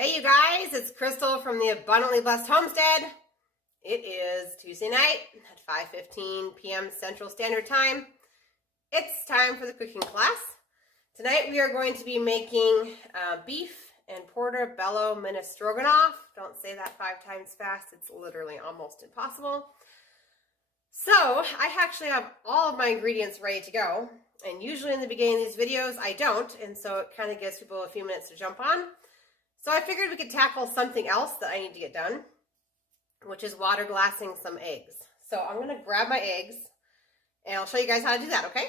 Hey you guys, it's Crystal from the Abundantly Blessed Homestead. It is Tuesday night at 5:15 p.m. Central Standard Time. It's time for the cooking class. Tonight we are going to be making beef and portabello minestroganoff. Don't say that 5 times fast, it's literally almost impossible. So I actually have all of my ingredients ready to go, and usually in the beginning of these videos I don't, and so it kind of gives people a few minutes to jump on. So I figured we could tackle something else that I need to get done, which is water glassing some eggs. So I'm going to grab my eggs and I'll show you guys how to do that, okay?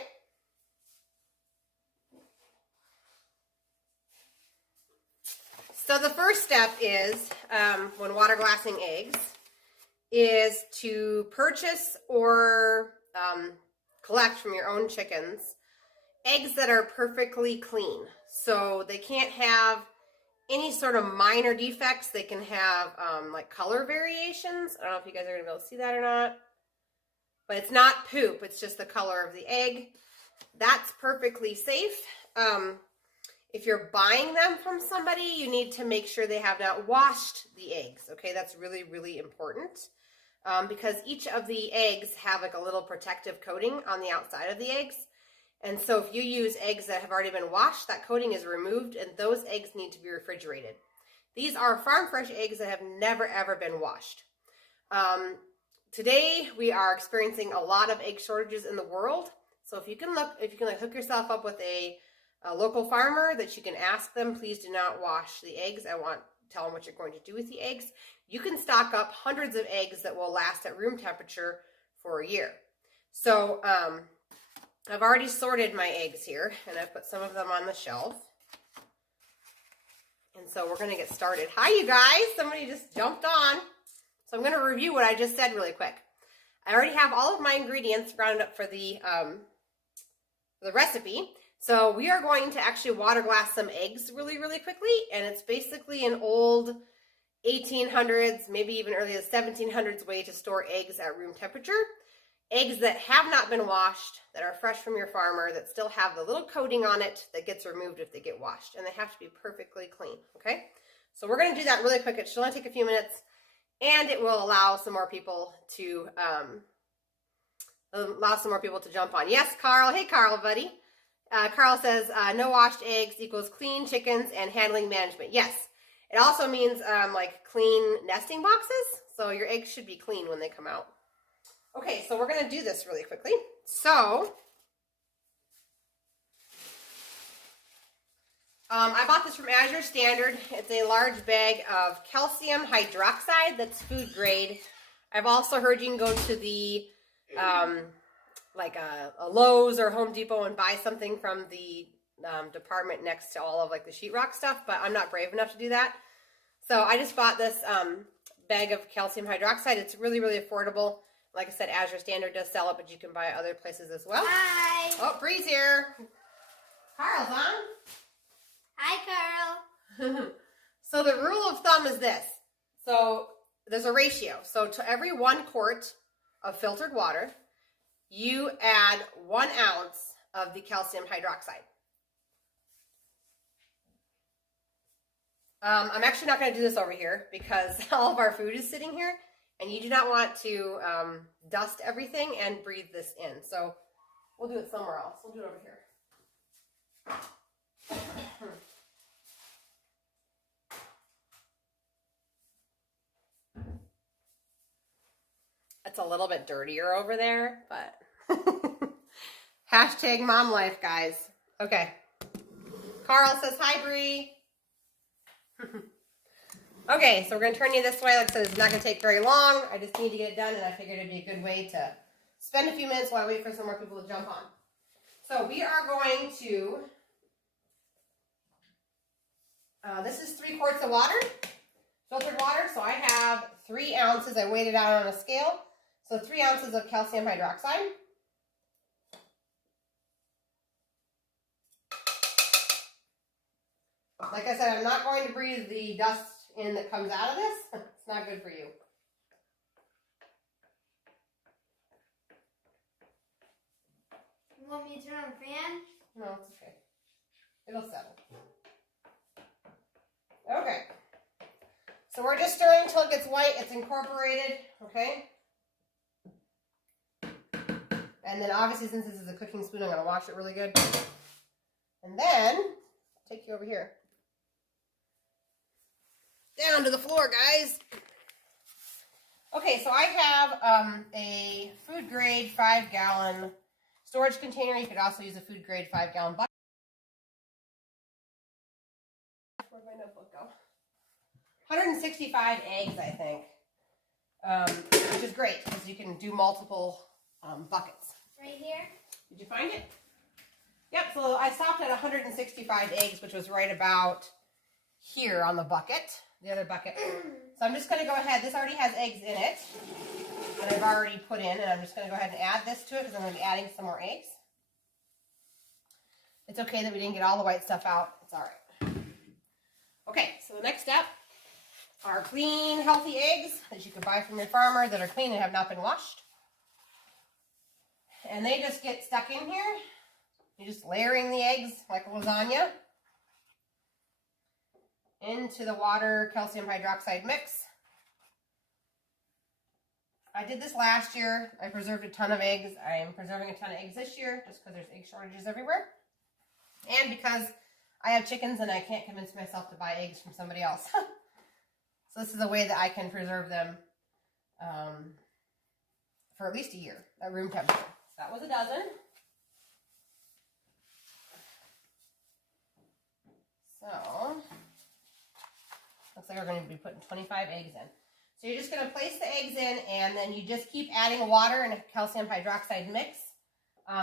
So the first step is, when water glassing eggs, is to purchase or collect from your own chickens eggs that are perfectly clean. So they can't have any sort of minor defects. They can have like color variations. I don't know if you guys are going to be able to see that or not. But it's not poop. It's just the color of the egg. That's perfectly safe. If you're buying them from somebody, you need to make sure they have not washed the eggs. Okay, that's really, really important. Because each of the eggs have like a little protective coating on the outside of the eggs. And so if you use eggs that have already been washed, that coating is removed and those eggs need to be refrigerated. These are farm fresh eggs that have never ever been washed. Today we are experiencing a lot of egg shortages in the world. So if you can like hook yourself up with a local farmer that you can ask them, please do not wash the eggs. Tell them what you're going to do with the eggs. You can stock up hundreds of eggs that will last at room temperature for a year. So I've already sorted my eggs here, and I've put some of them on the shelf. And so we're going to get started. Hi, you guys. Somebody just jumped on. So I'm going to review what I just said really quick. I already have all of my ingredients ground up for the recipe. So we are going to actually water glass some eggs really, really quickly. And it's basically an old 1800s, maybe even early as 1700s way to store eggs at room temperature. Eggs that have not been washed, that are fresh from your farmer, that still have the little coating on it that gets removed if they get washed. And they have to be perfectly clean, okay? So we're going to do that really quick. It should only take a few minutes, and it will allow some more people to jump on. Yes, Carl. Hey, Carl, buddy. Carl says, no washed eggs equals clean chickens and handling management. Yes. It also means like clean nesting boxes. So your eggs should be clean when they come out. Okay, so we're going to do this really quickly. So, I bought this from Azure Standard. It's a large bag of calcium hydroxide that's food grade. I've also heard you can go to the, like a Lowe's or Home Depot and buy something from the department next to all of like the sheetrock stuff, but I'm not brave enough to do that. So I just bought this bag of calcium hydroxide. It's really, really affordable. Like I said, Azure Standard does sell it, but you can buy it other places as well. Hi. Oh, Bree's here. Carl's on. Hi, Carl. So the rule of thumb is this. So there's a ratio. So to every 1 quart of filtered water, you add 1 ounce of the calcium hydroxide. I'm actually not going to do this over here because all of our food is sitting here. And you do not want to dust everything and breathe this in. So we'll do it somewhere else. We'll do it over here. It's a little bit dirtier over there, but hashtag mom life, guys. Okay. Carl says, hi, Bree. Okay, so we're going to turn you this way. Like I said, it's not going to take very long. I just need to get it done, and I figured it'd be a good way to spend a few minutes while I wait for some more people to jump on. So we are going to, this is 3 quarts of water, filtered water. So I have 3 ounces. I weighed it out on a scale. So 3 ounces of calcium hydroxide. Like I said, I'm not going to breathe the dust in that comes out of this. It's not good for you. You want me to turn on the fan? No, it's okay. It'll settle. Okay. So we're just stirring until it gets white. It's incorporated, okay? And then obviously, since this is a cooking spoon, I'm going to wash it really good. And then, I'll take you over here. Down to the floor, guys. Okay, so I have a food grade 5-gallon storage container. You could also use a food grade 5-gallon bucket. Where'd my notebook go? 165 eggs, I think, which is great because you can do multiple buckets. Right here. Did you find it? Yep, so I stopped at 165 eggs, which was right about here on the bucket, the other bucket. So I'm just going to go ahead. This already has eggs in it that I've already put in, and I'm just going to go ahead and add this to it because I'm going to be adding some more eggs. It's okay that we didn't get all the white stuff out. It's all right. Okay, so the next step are clean, healthy eggs that you can buy from your farmer that are clean and have not been washed. And they just get stuck in here. You're just layering the eggs like a lasagna into the water calcium hydroxide mix. I did this last year. I preserved a ton of eggs. I'm preserving a ton of eggs this year just because there's egg shortages everywhere. And because I have chickens and I can't convince myself to buy eggs from somebody else. So this is a way that I can preserve them for at least a year at room temperature. So that was a dozen. So, looks like we're going to be putting 25 eggs in. So you're just going to place the eggs in, and then you just keep adding water and a calcium hydroxide mix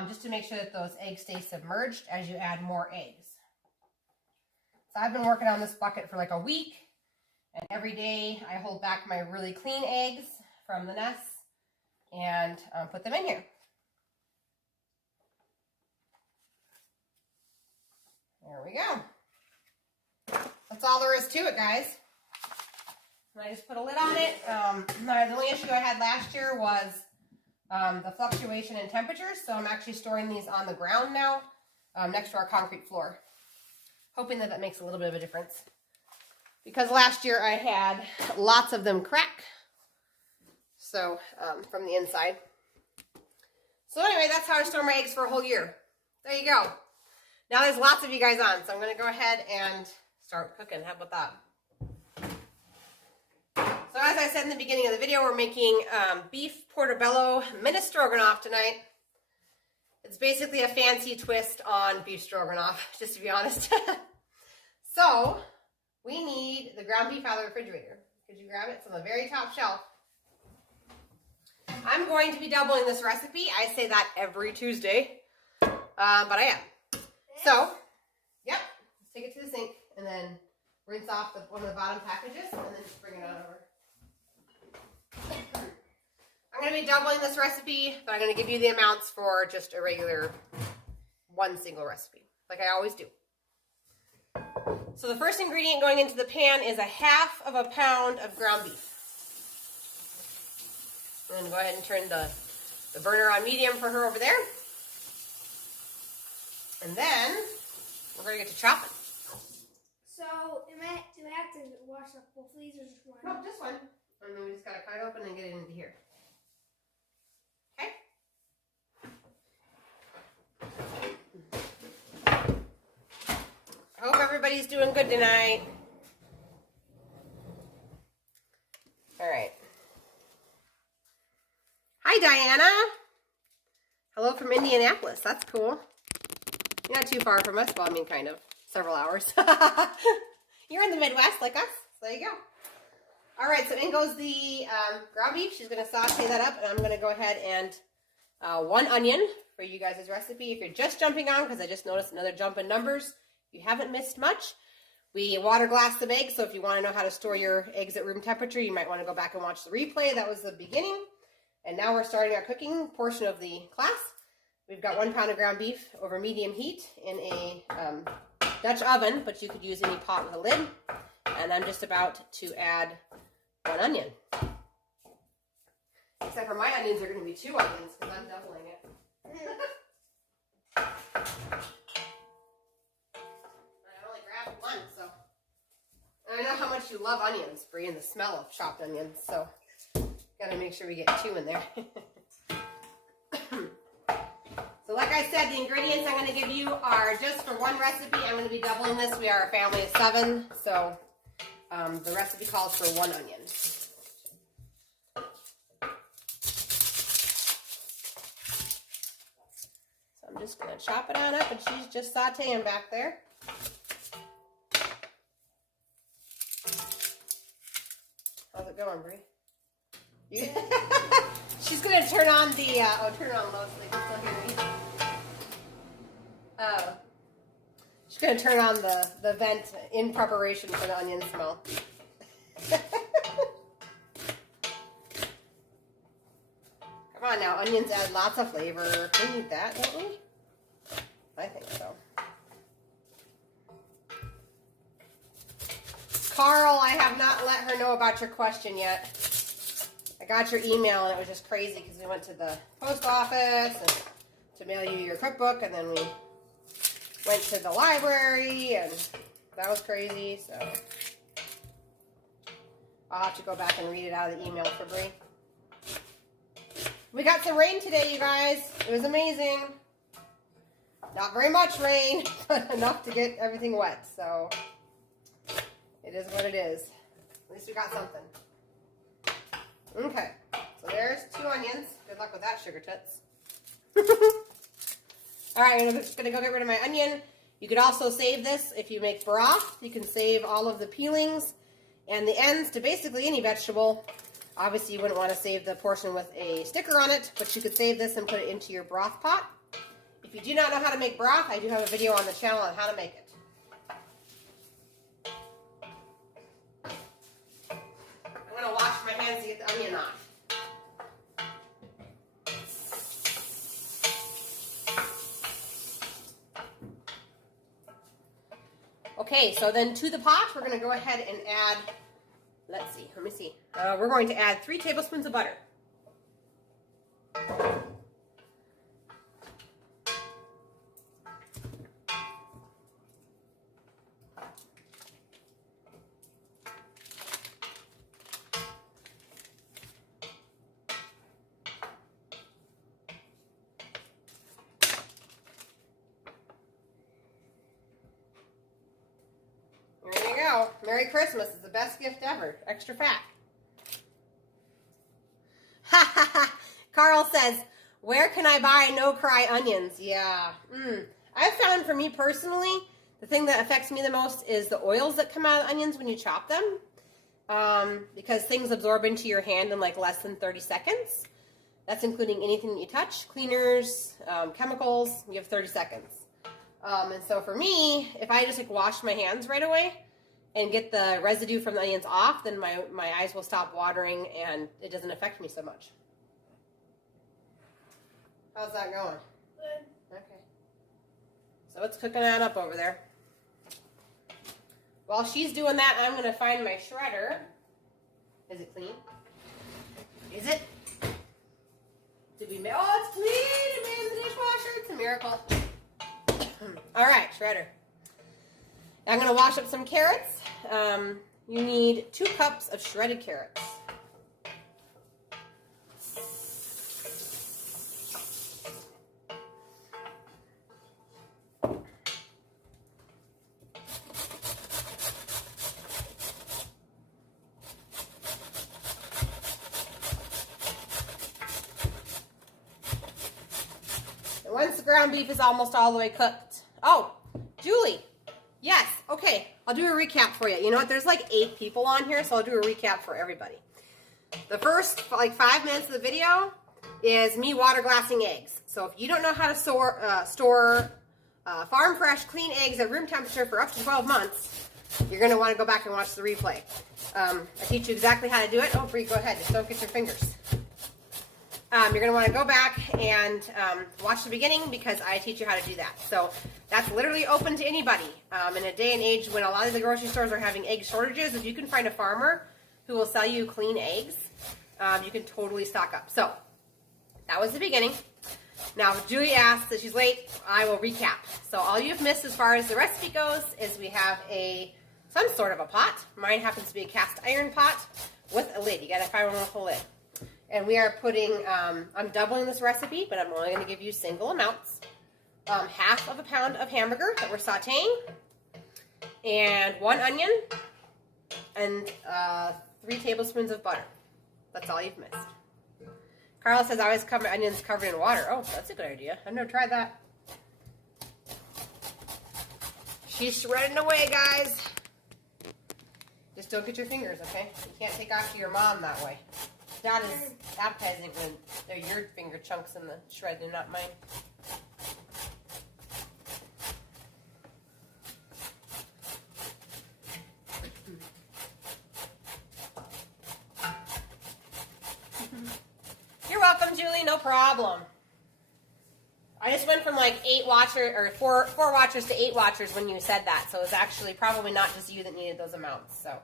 just to make sure that those eggs stay submerged as you add more eggs. So I've been working on this bucket for like a week, and every day I hold back my really clean eggs from the nests and put them in here. There we go. That's all there is to it, guys. And I just put a lid on it. The only issue I had last year was the fluctuation in temperatures, so I'm actually storing these on the ground now next to our concrete floor, hoping that that makes a little bit of a difference. Because last year I had lots of them crack, so from the inside. So anyway, that's how I store my eggs for a whole year. There you go. Now there's lots of you guys on, so I'm going to go ahead and start cooking. How about that? So as I said in the beginning of the video, we're making beef portabello minestroganoff tonight. It's basically a fancy twist on beef stroganoff, just to be honest. So we need the ground beef out of the refrigerator. Could you grab it? It's on the very top shelf. I'm going to be doubling this recipe. I say that every Tuesday, but I am. So, yep, let's take it to the sink and then rinse off one of the bottom packages and then just bring it on over. I'm going to be doubling this recipe, but I'm going to give you the amounts for just a regular one single recipe, like I always do. So the first ingredient going into the pan is 1/2 pound of ground beef. And then go ahead and turn the burner on medium for her over there. And then we're going to get to chopping. So, do I have to wash up both of these or just one? No, just one. And then we just got to cut it open and get it into here. Okay? I hope everybody's doing good tonight. All right. Hi, Diana. Hello from Indianapolis. That's cool. You're not too far from us. Well, I mean, kind of. Several hours. You're in the Midwest like us. So there you go. All right, so in goes the ground beef. She's going to saute that up, and I'm going to go ahead and 1 onion for you guys' recipe. If you're just jumping on, because I just noticed another jump in numbers, you haven't missed much. We water glass some eggs, so if you want to know how to store your eggs at room temperature, you might want to go back and watch the replay. That was the beginning. And now we're starting our cooking portion of the class. We've got 1 pound of ground beef over medium heat in a Dutch oven, but you could use any pot with a lid. And I'm just about to add 1 onion. Except for my onions are going to be 2 onions because I'm doubling it. I only grabbed 1, so I don't know how much you you love onions, Brie, and the smell of chopped onions, so gotta make sure we get 2 in there. So like I said, the ingredients I'm going to give you are just for one recipe. I'm going to be doubling this. We are a family of 7, so the recipe calls for 1 onion. So I'm just going to chop it on up, and she's just sauteing back there. How's it going, Brie? She's going to turn on the, turn it on low so they can still hear me. She's going to turn on the vent in preparation for the onion smell. Come on now, onions add lots of flavor. We need that, don't we? I think so. Carl, I have not let her know about your question yet. I got your email and it was just crazy because we went to the post office and to mail you your cookbook, and then we went to the library, and that was crazy, so I'll have to go back and read it out of the email for Brie. We got some rain today, you guys. It was amazing. Not very much rain, but enough to get everything wet, so it is what it is. At least we got something. Okay, so there's 2 onions. Good luck with that, sugar toots. All right, I'm just going to go get rid of my onion. You could also save this if you make broth. You can save all of the peelings and the ends to basically any vegetable. Obviously, you wouldn't want to save the portion with a sticker on it, but you could save this and put it into your broth pot. If you do not know how to make broth, I do have a video on the channel on how to make it. I'm going to wash my hands to get the onion off. Okay, so then to the pot, we're going to go ahead and add, let me see. We're going to add 3 tablespoons of butter. There you go. Merry Christmas is the best gift ever. Extra fat. Ha ha ha. Carl says, where can I buy no-cry onions? Yeah. I've found for me personally, the thing that affects me the most is the oils that come out of the onions when you chop them. Because things absorb into your hand in like less than 30 seconds. That's including anything that you touch, cleaners, chemicals. You have 30 seconds. And so for me, if I just like wash my hands right away and get the residue from the onions off, then my eyes will stop watering and it doesn't affect me so much. How's that going? Good. Okay. So it's cooking on up over there. While she's doing that, I'm going to find my shredder. Is it clean? Is it? Did we make? Oh, it's clean! It made it in the dishwasher. It's a miracle. All right, shredder. I'm going to wash up some carrots. You need 2 cups of shredded carrots. And once the ground beef is almost all the way cooked. Oh, Julie. Yes, okay. I'll do a recap for you. You know what? There's like 8 people on here, so I'll do a recap for everybody. The first like 5 minutes of the video is me water glassing eggs. So if you don't know how to store farm fresh clean eggs at room temperature for up to 12 months, you're going to want to go back and watch the replay. I teach you exactly how to do it. Oh, Bree, go ahead. Just don't get your fingers. You're going to want to go back and watch the beginning because I teach you how to do that. So that's literally open to anybody. In a day and age when a lot of the grocery stores are having egg shortages, if you can find a farmer who will sell you clean eggs, you can totally stock up. So that was the beginning. Now, if Julie asks that she's late, I will recap. So all you've missed as far as the recipe goes is we have some sort of a pot. Mine happens to be a cast iron pot with a lid. You gotta find one with a lid. And we are putting, I'm doubling this recipe, but I'm only gonna give you single amounts. Half of a pound of hamburger that we're sauteing, and 1 onion, and 3 tablespoons of butter. That's all you've missed. Carla says I always cover my onions covered in water. Oh, that's a good idea. I've never tried that. She's shredding away, guys. Just don't get your fingers, okay? You can't take after your mom that way. It's not as appetizing when they're your finger chunks in the shred and not mine. You're welcome, Julie. No problem. I just went from like 8 watchers or four watchers to 8 watchers when you said that. So it was actually probably not just you that needed those amounts. So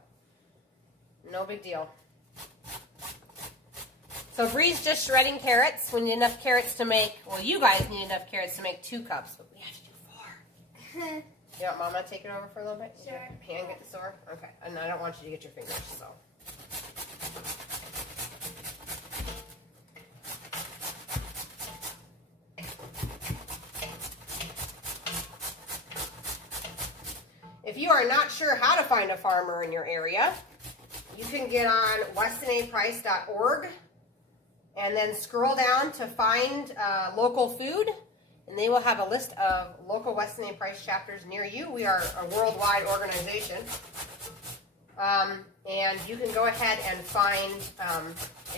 no big deal. So Bree's just shredding carrots. We need enough carrots to make, well, you guys need enough carrots to make 2 cups, but we have to do 4. You want Mama to take it over for a little bit? Sure. Your hand get sore? Okay. And I don't want you to get your fingers, so. If you are not sure how to find a farmer in your area, you can get on westonaprice.org and then scroll down to find local food, and they will have a list of local Weston A. Price chapters near you. We are a worldwide organization, and you can go ahead and find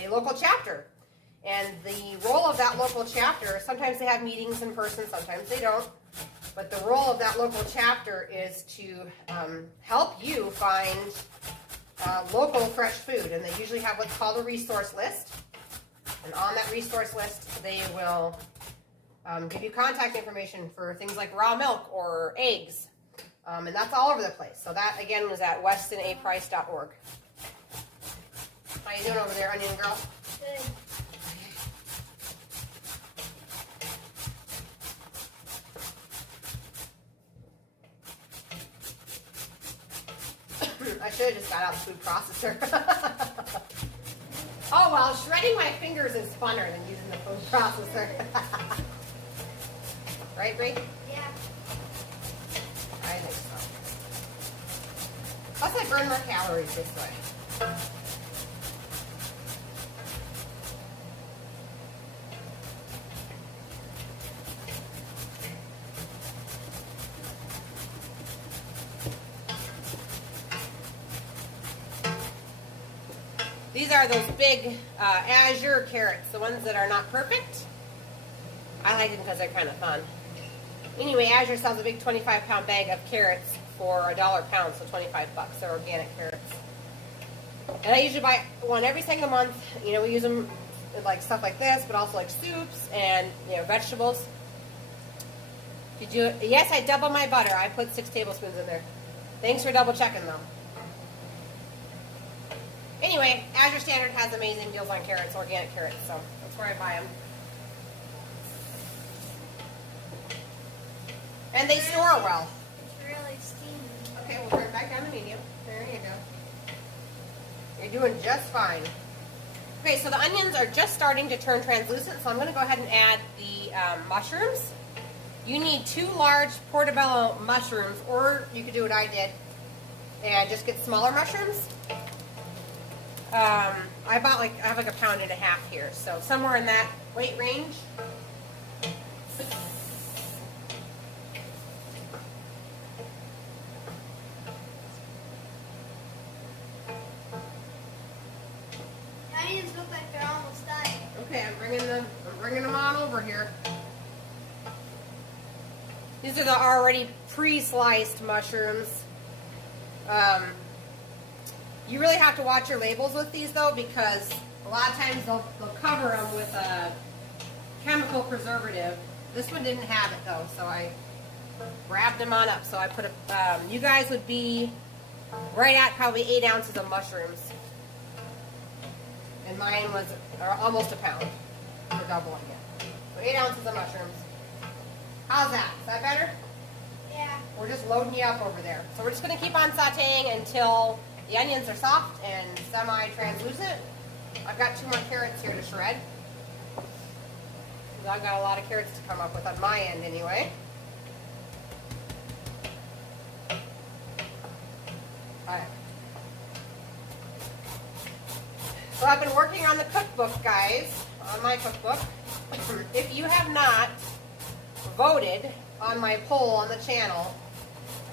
a local chapter. And the role of that local chapter, sometimes they have meetings in person, sometimes they don't. But the role of that local chapter is to help you find local fresh food. And they usually have what's called a resource list. And on that resource list, they will give you contact information for things like raw milk or eggs. And that's all over the place. So that, again, was at westonaprice.org. How you doing over there, Onion Girl? Good. I should have just got out the food processor. Oh, well, shredding my fingers is funner than using the food processor. Right, Bree? Yeah. I think so. Plus, I burn more calories this way. These are those big azure carrots, the ones that are not perfect. I like them because they're kind of fun. Anyway, Azure sells a big 25-pound bag of carrots for $1 a pound, so 25 bucks. They're organic carrots. And I usually buy one every single month. You know, we use them with like stuff like this, but also like soups and, you know, vegetables. Did you? Yes, I double my butter. I put 6 tablespoons in there. Thanks for double checking though. Anyway, Azure Standard has amazing deals on carrots, organic carrots, so that's where I buy them. And they store well. It's really steamy. Okay, we'll turn it back down to medium. There you go. You're doing just fine. Okay, so the onions are just starting to turn translucent, so I'm going to go ahead and add the mushrooms. You need 2 large portabello mushrooms, or you could do what I did and just get smaller mushrooms. I have like 1.5 pounds here, so somewhere in that weight range. Onions look like they're almost done. Okay, I'm bringing them on over here. These are the already pre-sliced mushrooms. You really have to watch your labels with these though, because a lot of times they'll cover them with a chemical preservative. This one didn't have it though, so I wrapped them on up. So I put you guys would be right at probably 8 ounces of mushrooms. And mine was almost a pound for doubling it. So 8 ounces of mushrooms. How's that? Is that better? Yeah. We're just loading you up over there. So we're just going to keep on sauteing until the onions are soft and semi-translucent. I've got 2 more carrots here to shred. I've got a lot of carrots to come up with on my end anyway. Alright. So I've been working on the cookbook, guys, on my cookbook. If you have not voted on my poll on the channel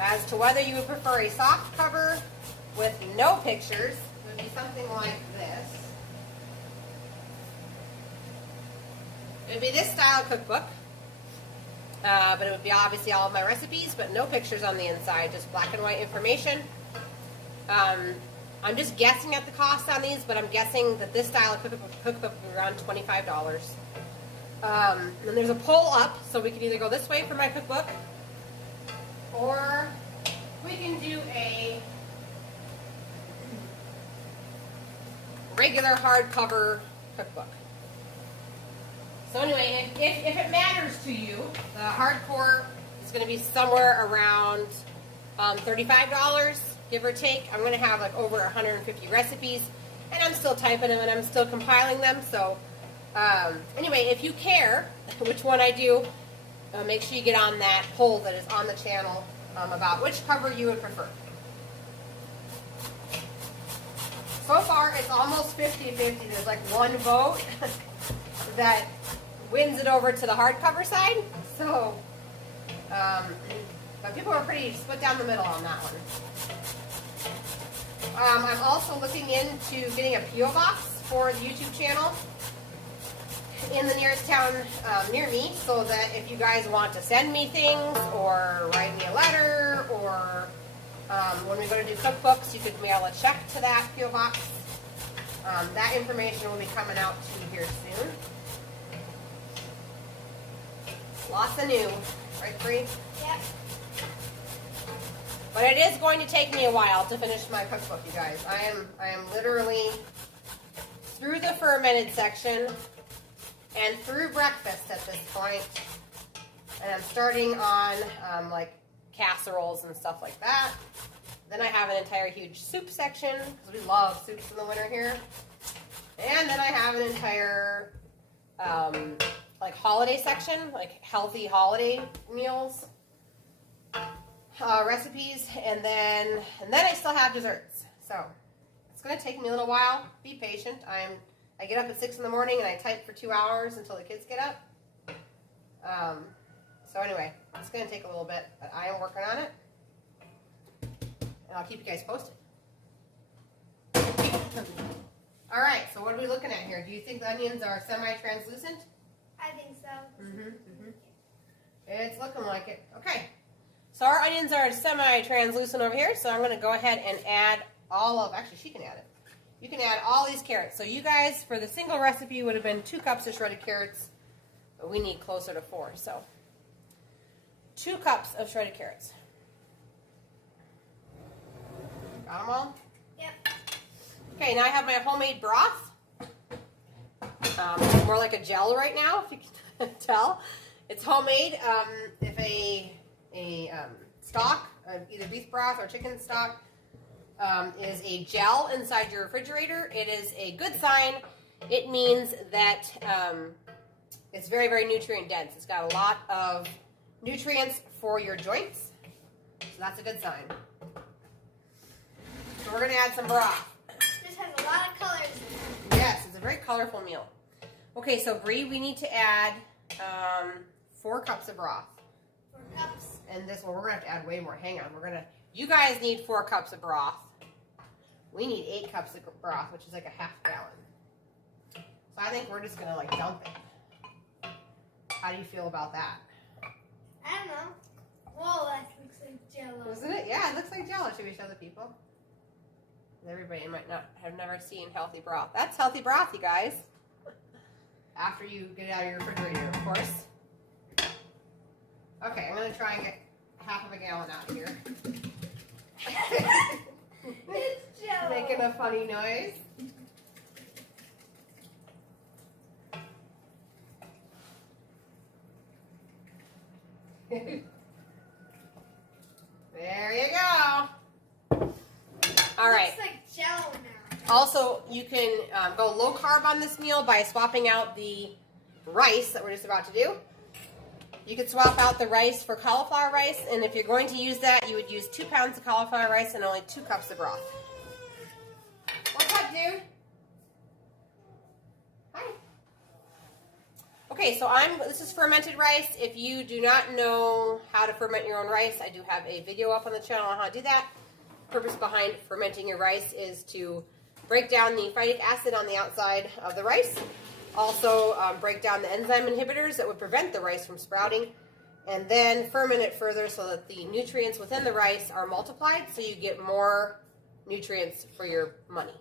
as to whether you would prefer a soft cover with no pictures, it would be something like this. It would be this style cookbook, but it would be obviously all of my recipes, but no pictures on the inside, just black and white information. I'm just guessing at the cost on these, but I'm guessing that this style of cookbook would be around $25. And there's a poll up, so we can either go this way for my cookbook, or we can do a regular hardcover cookbook. So anyway, if it matters to you, the hardcore is going to be somewhere around $35, give or take. I'm going to have like over 150 recipes, and I'm still typing them and I'm still compiling them. So anyway, if you care which one I do, make sure you get on that poll that is on the channel about which cover you would prefer. So far, it's almost 50-50. There's like one vote that wins it over to the hardcover side. So, but people are pretty split down the middle on that one. I'm also looking into getting a P.O. box for the YouTube channel in the nearest town near me, so that if you guys want to send me things or write me a letter, or when we go to do cookbooks, you could mail a check to that P.O. box. That information will be coming out to you here soon. Lots of new, right, Bree? Yep. But it is going to take me a while to finish my cookbook, you guys. I am literally through the fermented section and through breakfast at this point, and I'm starting on like casseroles and stuff like that. Then I have an entire huge soup section, because we love soups in the winter here. And then I have an entire like holiday section, like healthy holiday meals, recipes, and then I still have desserts. So it's going to take me a little while. Be patient. I get up at 6 in the morning and I type for 2 hours until the kids get up. So anyway, it's going to take a little bit, but I am working on it. And I'll keep you guys posted. All right, so what are we looking at here? Do you think the onions are semi-translucent? I think so. It's looking like it. Okay, so our onions are semi-translucent over here, so I'm going to go ahead and add all of, actually she can add it. You can add all these carrots. So you guys, for the single recipe, would have been 2 cups of shredded carrots, but we need closer to 4, so 2 cups of shredded carrots. Got them all? Yep. Okay, now I have my homemade broth. More like a gel right now, if you can tell. It's homemade. If a stock, either beef broth or chicken stock, is a gel inside your refrigerator, it is a good sign. It means that it's very, very nutrient dense. It's got a lot of nutrients for your joints, so that's a good sign. So we're going to add some broth. This has a lot of colors. Yes, it's a very colorful meal. Okay, so Bree, we need to add 4 cups of broth. 4 cups. And this one, we're going to have to add way more. Hang on. You guys need 4 cups of broth. We need 8 cups of broth, which is like a half gallon. So I think we're just going to like dump it. How do you feel about that? I don't know. Whoa, that looks like Jell-O. Isn't it? Yeah, it looks like Jell-O. Should we show the people? Everybody might not have never seen healthy broth. That's healthy broth, you guys. After you get it out of your refrigerator, of course. Okay, I'm going to try and get half of a gallon out of here. It's Jell-O. Making a funny noise. All right. It looks like Jello now. Also, you can go low carb on this meal by swapping out the rice that we're just about to do. You could swap out the rice for cauliflower rice, and if you're going to use that, you would use 2 pounds of cauliflower rice and only 2 cups of broth. What's up, dude? Hi. Okay, so this is fermented rice. If you do not know how to ferment your own rice, I do have a video up on the channel on how to do that. The purpose behind fermenting your rice is to break down the phytic acid on the outside of the rice. Also break down the enzyme inhibitors that would prevent the rice from sprouting. And then ferment it further so that the nutrients within the rice are multiplied so you get more nutrients for your money.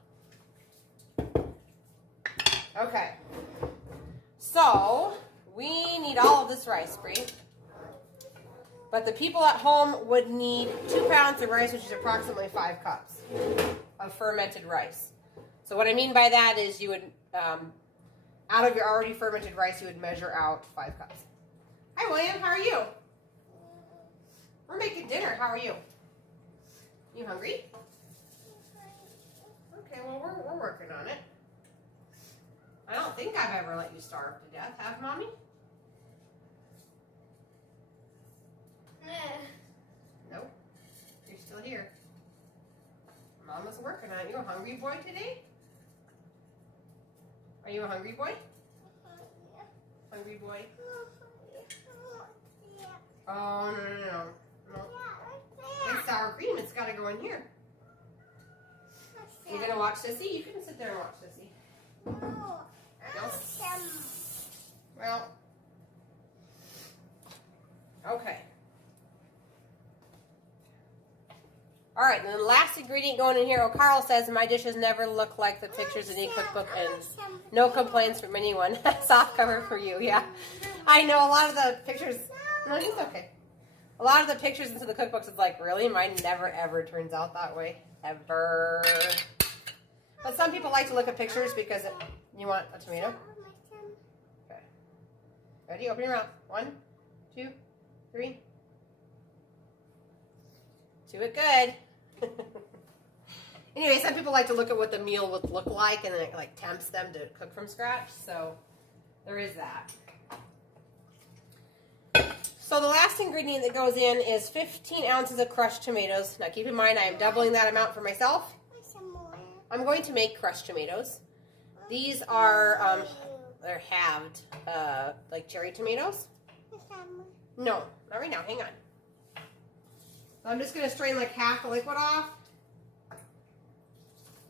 Okay. So, we need all of this rice, Bree. But the people at home would need 2 pounds of rice, which is approximately 5 cups of fermented rice. So what I mean by that is you would, out of your already fermented rice, you would measure out 5 cups. Hi, William. How are you? We're making dinner. How are you? You hungry? Okay, well, we're working on it. I don't think I've ever let you starve to death, have, Mommy? Nope. You're still here. Mama's working on it. You a hungry boy today? Are you a hungry boy? Hungry boy? Oh, no. It's sour cream. It's got to go in here. You going to watch Sissy? You can sit there and watch Sissy. No. Well, okay. All right, and the last ingredient going in here, Carl says, my dishes never look like the pictures in the cookbook, and no complaints from anyone. Soft cover for you, yeah. I know a lot of the pictures, no, it's okay. A lot of the pictures into the cookbooks is like, really? Mine never, ever turns out that way. Ever. But some people like to look at pictures because you want a tomato? Okay. Ready? Open your mouth. 1, 2, 3. Do it good. Anyway, some people like to look at what the meal would look like, and then it like tempts them to cook from scratch. So there is that. So the last ingredient that goes in is 15 ounces of crushed tomatoes. Now keep in mind, I am doubling that amount for myself. I'm going to make crushed tomatoes. These are, they're halved, like cherry tomatoes. No, not right now. Hang on. I'm just going to strain like half the liquid off.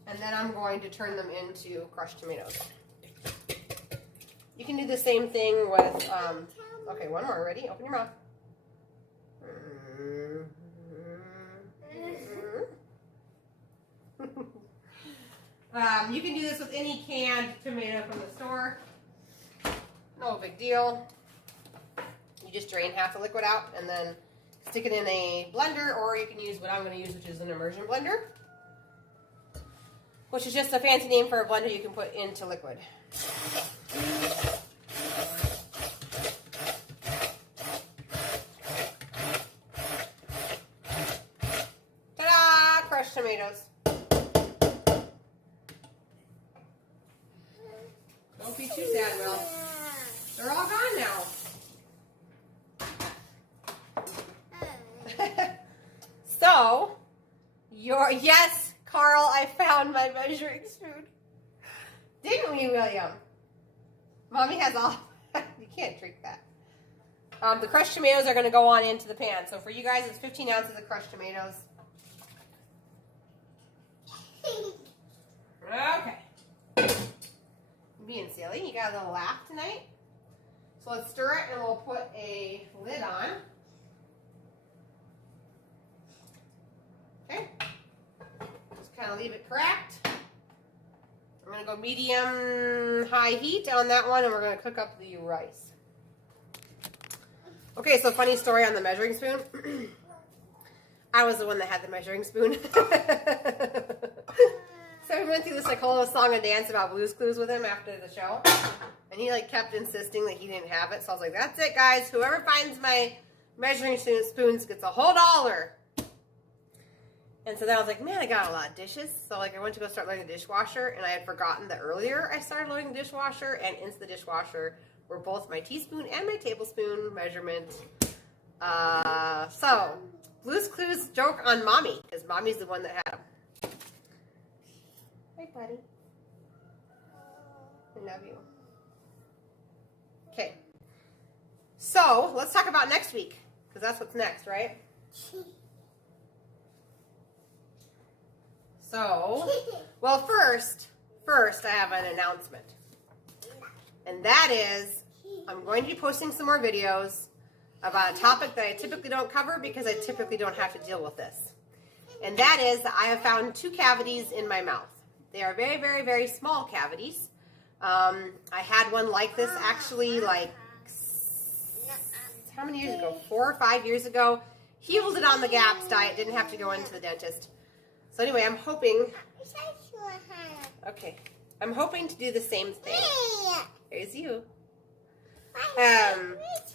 And then I'm going to turn them into crushed tomatoes. You can do the same thing with, okay, one more. Ready? Open your mouth. You can do this with any canned tomato from the store. No big deal. You just drain half the liquid out and then stick it in a blender, or you can use what I'm going to use, which is an immersion blender, which is just a fancy name for a blender you can put into liquid. Ta-da! Crushed tomatoes. Don't be too sad, Will. They're all gone now. So, yes, Carl, I found my measuring spoon. Didn't we, William? Mommy has all, you can't drink that. The crushed tomatoes are going to go on into the pan. So for you guys, it's 15 ounces of crushed tomatoes. Okay. Being silly, you got a little laugh tonight. So let's stir it and we'll put a lid on. Okay. Just kind of leave it cracked. I'm going to go medium-high heat on that one, and we're going to cook up the rice. Okay, so funny story on the measuring spoon. I was the one that had the measuring spoon. So we went through this like whole song and dance about Blue's Clues with him after the show. And he like kept insisting that he didn't have it. So I was like, that's it, guys. Whoever finds my measuring spoons gets a whole $1. And so then I was like, man, I got a lot of dishes. So like I went to go start loading the dishwasher, and I had forgotten that earlier I started loading the dishwasher, and into the dishwasher were both my teaspoon and my tablespoon measurement. So Blue's Clues joke on Mommy, because Mommy's the one that had them. Hey, buddy. I love you. Okay. So let's talk about next week, because that's what's next, right? So, well, first I have an announcement. And that is, I'm going to be posting some more videos about a topic that I typically don't cover because I typically don't have to deal with this. And that is that I have found 2 cavities in my mouth. They are very, very, very small cavities. I had one like this actually like, how many years ago? 4 or 5 years ago. Healed it on the GAPS diet, didn't have to go into the dentist. So anyway, I'm hoping, okay, I'm hoping to do the same thing. There's you.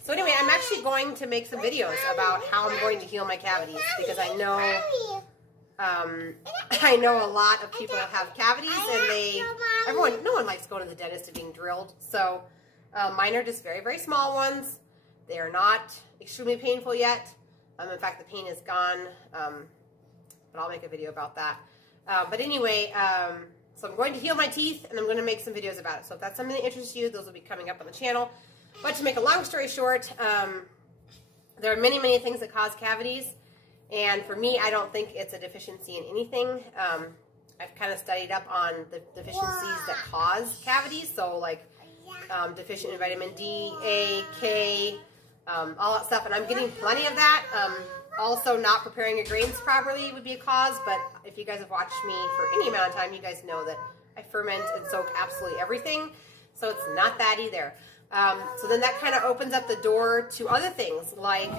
So anyway, I'm actually going to make some videos about how I'm going to heal my cavities, because I know a lot of people have cavities, and no one likes going to the dentist and being drilled. So mine are just very, very small ones. They are not extremely painful yet. In fact, the pain is gone. But I'll make a video about that. But anyway, so I'm going to heal my teeth, and I'm going to make some videos about it. So if that's something that interests you, those will be coming up on the channel. But to make a long story short, there are many, many things that cause cavities. And for me, I don't think it's a deficiency in anything. I've kind of studied up on the deficiencies that cause cavities. So like deficient in vitamin D, A, K, all that stuff. And I'm getting plenty of that. Also, not preparing your grains properly would be a cause, but if you guys have watched me for any amount of time, you guys know that I ferment and soak absolutely everything, so it's not that either. So then that kind of opens up the door to other things, like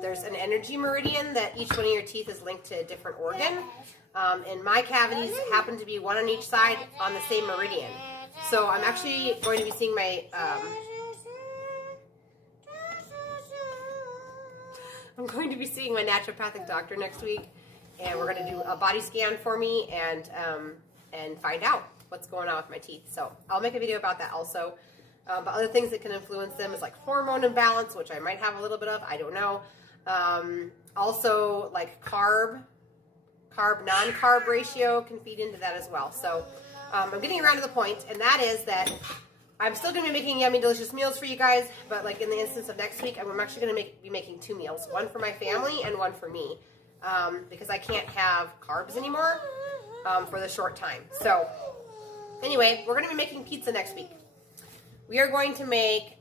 there's an energy meridian that each one of your teeth is linked to a different organ, and my cavities happen to be one on each side on the same meridian. So I'm actually going to be seeing my... I'm going to be seeing my naturopathic doctor next week, and we're going to do a body scan for me and find out what's going on with my teeth. So I'll make a video about that also. But other things that can influence them is like hormone imbalance, which I might have a little bit of, I don't know. Also like carb non-carb ratio can feed into that as well. So I'm getting around to the point, and that is that I'm still going to be making yummy, delicious meals for you guys, but like in the instance of next week, I'm actually going to be making 2 meals, one for my family and one for me, because I can't have carbs anymore for the short time. So anyway, we're going to be making pizza next week. We are going to make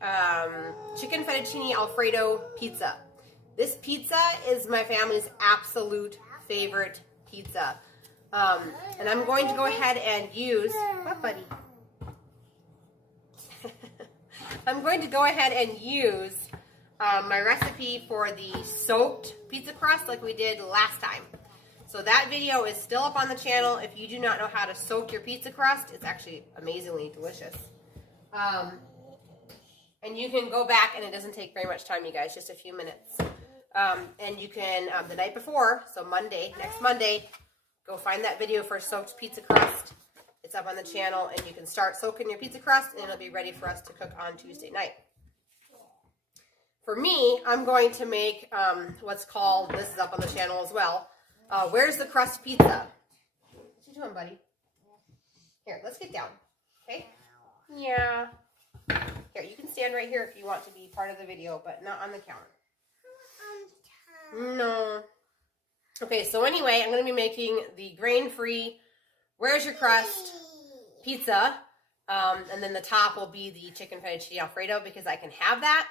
chicken fettuccine Alfredo pizza. This pizza is my family's absolute favorite pizza. And I'm going to go ahead and use... What, buddy? I'm going to go ahead and use my recipe for the soaked pizza crust like we did last time. So that video is still up on the channel. If you do not know how to soak your pizza crust, it's actually amazingly delicious. And you can go back, and it doesn't take very much time, you guys, just a few minutes. And you can, the night before, so Monday, next Monday, go find that video for soaked pizza crust. It's up on the channel, and you can start soaking your pizza crust, and it'll be ready for us to cook on Tuesday night. For me, I'm going to make what's called, this is up on the channel as well, Where's the Crust Pizza? What you doing, buddy? Here, let's get down, okay? Yeah. Here, you can stand right here if you want to be part of the video, but not on the counter. No. Okay, so anyway, I'm going to be making the grain-free Where's Your Crust pizza, and then the top will be the chicken fettuccine Alfredo because I can have that.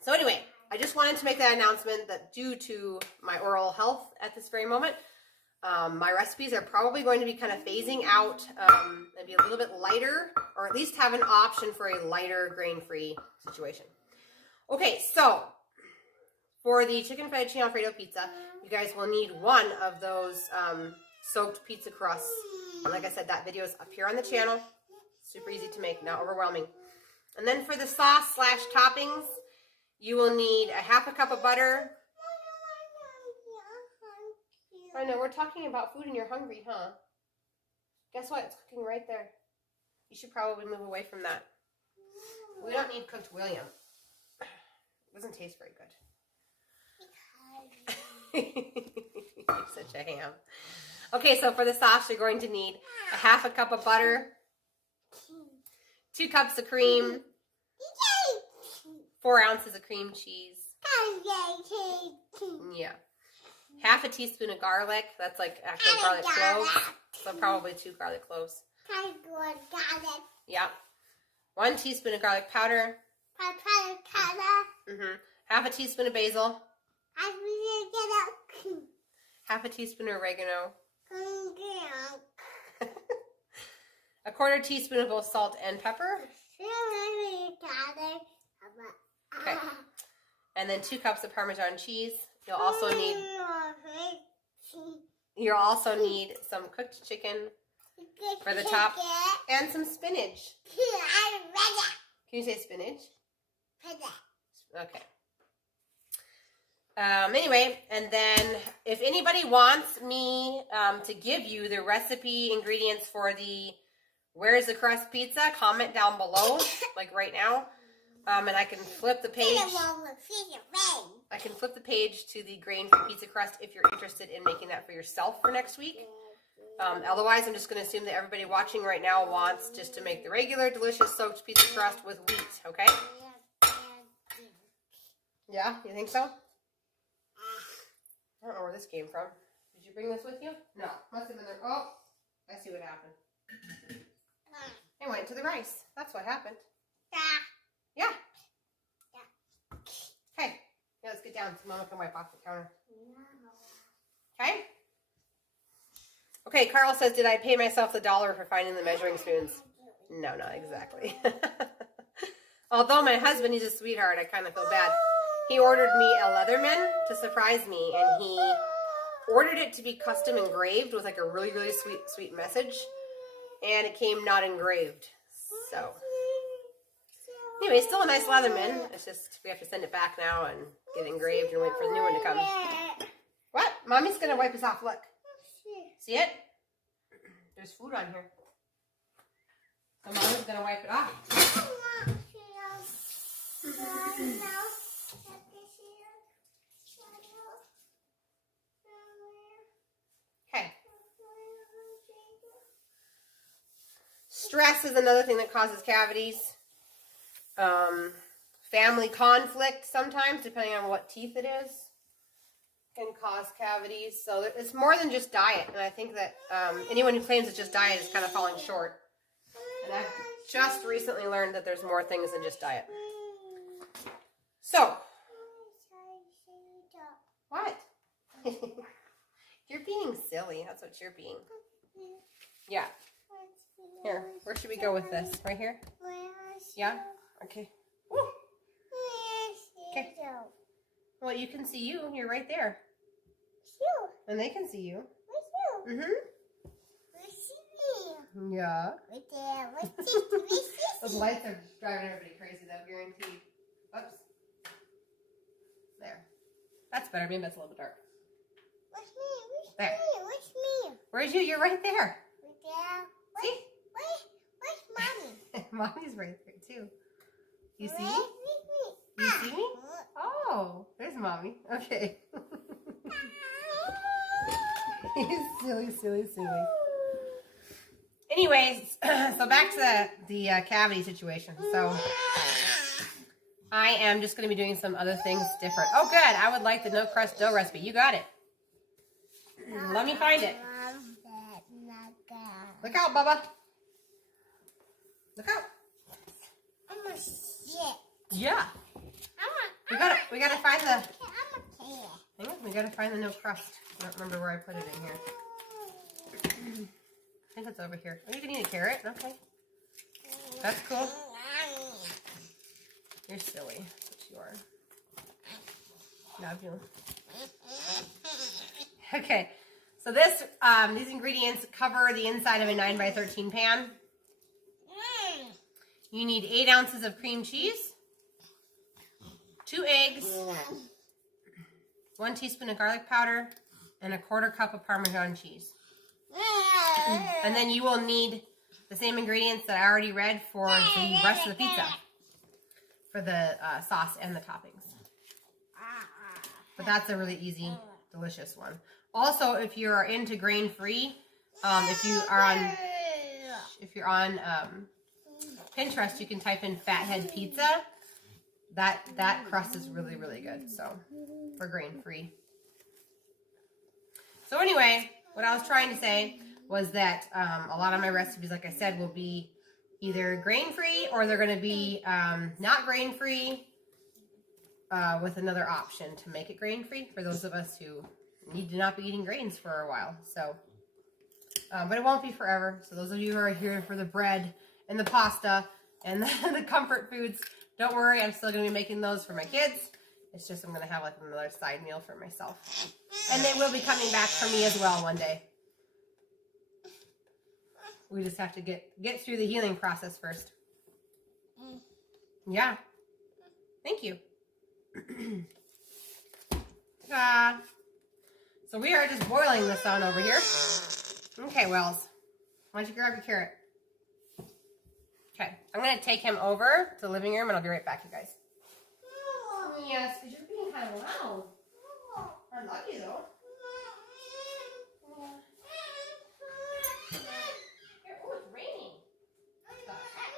So anyway, I just wanted to make that announcement that due to my oral health at this very moment, my recipes are probably going to be kind of phasing out and be a little bit lighter, or at least have an option for a lighter grain-free situation. Okay, so for the chicken fettuccine Alfredo pizza, you guys will need one of those soaked pizza crusts. And like I said, that video is up here on the channel. Super easy to make, not overwhelming. And then for the sauce / toppings, you will need a 1/2 cup of butter, I know, we're talking about food and you're hungry, huh? Guess what? It's cooking right there. You should probably move away from that. We don't need cooked William. It doesn't taste very good. You're such a ham. Okay, so for the sauce, you're going to need a half a cup of butter, 2 cups of cream, 4 ounces of cream cheese. Yeah. Half a teaspoon of garlic. That's like actual garlic cloves. So probably 2 garlic cloves. Yeah. 1 teaspoon of garlic powder. Half a teaspoon of basil. Half a teaspoon of oregano. A 1/4 teaspoon of both salt and pepper. Okay. And then 2 cups of Parmesan cheese. You'll also need some cooked chicken for the top and some spinach. Can you say spinach? Okay. Anyway, and then if anybody wants me to give you the recipe ingredients for the Where's the Crust pizza, comment down below, like right now. And I can flip the page. I can flip the page to the grain-free pizza crust if you're interested in making that for yourself for next week. Otherwise, I'm just going to assume that everybody watching right now wants just to make the regular delicious soaked pizza crust with wheat, okay? Yeah, you think so? I don't know where this came from. Did you bring this with you? No, must have been there. Oh, I see what happened. It went to the rice. That's what happened. Yeah. Okay. Yeah, let's get down so Mama can wipe off the counter. Okay? Okay, Carl says, did I pay myself the $1 for finding the measuring spoons? No, not exactly. Although my husband, he's a sweetheart, I kind of feel bad. He ordered me a Leatherman to surprise me, and he ordered it to be custom engraved with like a really, really sweet message, and it came not engraved. So, anyway, still a nice Leatherman. It's just we have to send it back now and get it engraved and wait for the new one to come. What? Mommy's gonna wipe us off. Look. See it? There's food on here. So Mommy's gonna wipe it off. Okay. Stress is another thing that causes cavities. Family conflict sometimes, depending on what teeth it is, can cause cavities. So it's more than just diet. And I think that anyone who claims it's just diet is kind of falling short. And I've just recently learned that there's more things than just diet. So, what? You're being silly. That's what you're being. Yeah. Here, where should we go with this? Right here? Yeah? Okay. Woo. Okay. Well, you can see you. You're right there. And they can see you. Yeah. Those lights are driving everybody crazy, though, guaranteed. Oops. There. That's better. Maybe that's a little bit dark. There. Where's you? You're right there. See? Where's Mommy? Mommy's right there, too. You see me? You see me? Oh, there's Mommy. Okay. He's silly. Anyways, so back to the cavity situation. So I am just going to be doing some other things different. Oh, good. I would like the no crust dough recipe. You got it. Let me find it. Look out, Bubba. Look out. I'm a shit. Yeah. We gotta find the. Hang on, we gotta find the no crust. I don't remember where I put it in here. I think it's over here. Oh, you can eat a carrot. Okay. That's cool. You're silly. That's what you are. Love you. Okay. So this, these ingredients cover the inside of a 9x13 pan. You need 8 ounces of cream cheese, 2 eggs, 1 teaspoon of garlic powder, and a 1/4 cup of Parmesan cheese. And then you will need the same ingredients that I already read for the rest of the pizza. For the sauce and the toppings. But that's a really easy, delicious one. Also, if you are into grain-free, if you're on Pinterest, you can type in fathead pizza. That crust is really, really good. So, for grain-free. So anyway, what I was trying to say was that a lot of my recipes, like I said, will be either grain-free or they're going to be not grain-free with another option to make it grain-free for those of us who need to not be eating grains for a while. So, but it won't be forever. So those of you who are here for the bread and the pasta and the comfort foods, don't worry. I'm still going to be making those for my kids. It's just I'm going to have like another side meal for myself. And they will be coming back for me as well one day. We just have to get through the healing process first. Yeah. Thank you. Ta-da. So we are just boiling this on over here. Okay, Wells. Why don't you grab your carrot? Okay. I'm going to take him over to the living room and I'll be right back, you guys. Yes, because you're being kind of loud. I love you, though. Oh, it's raining. What the heck?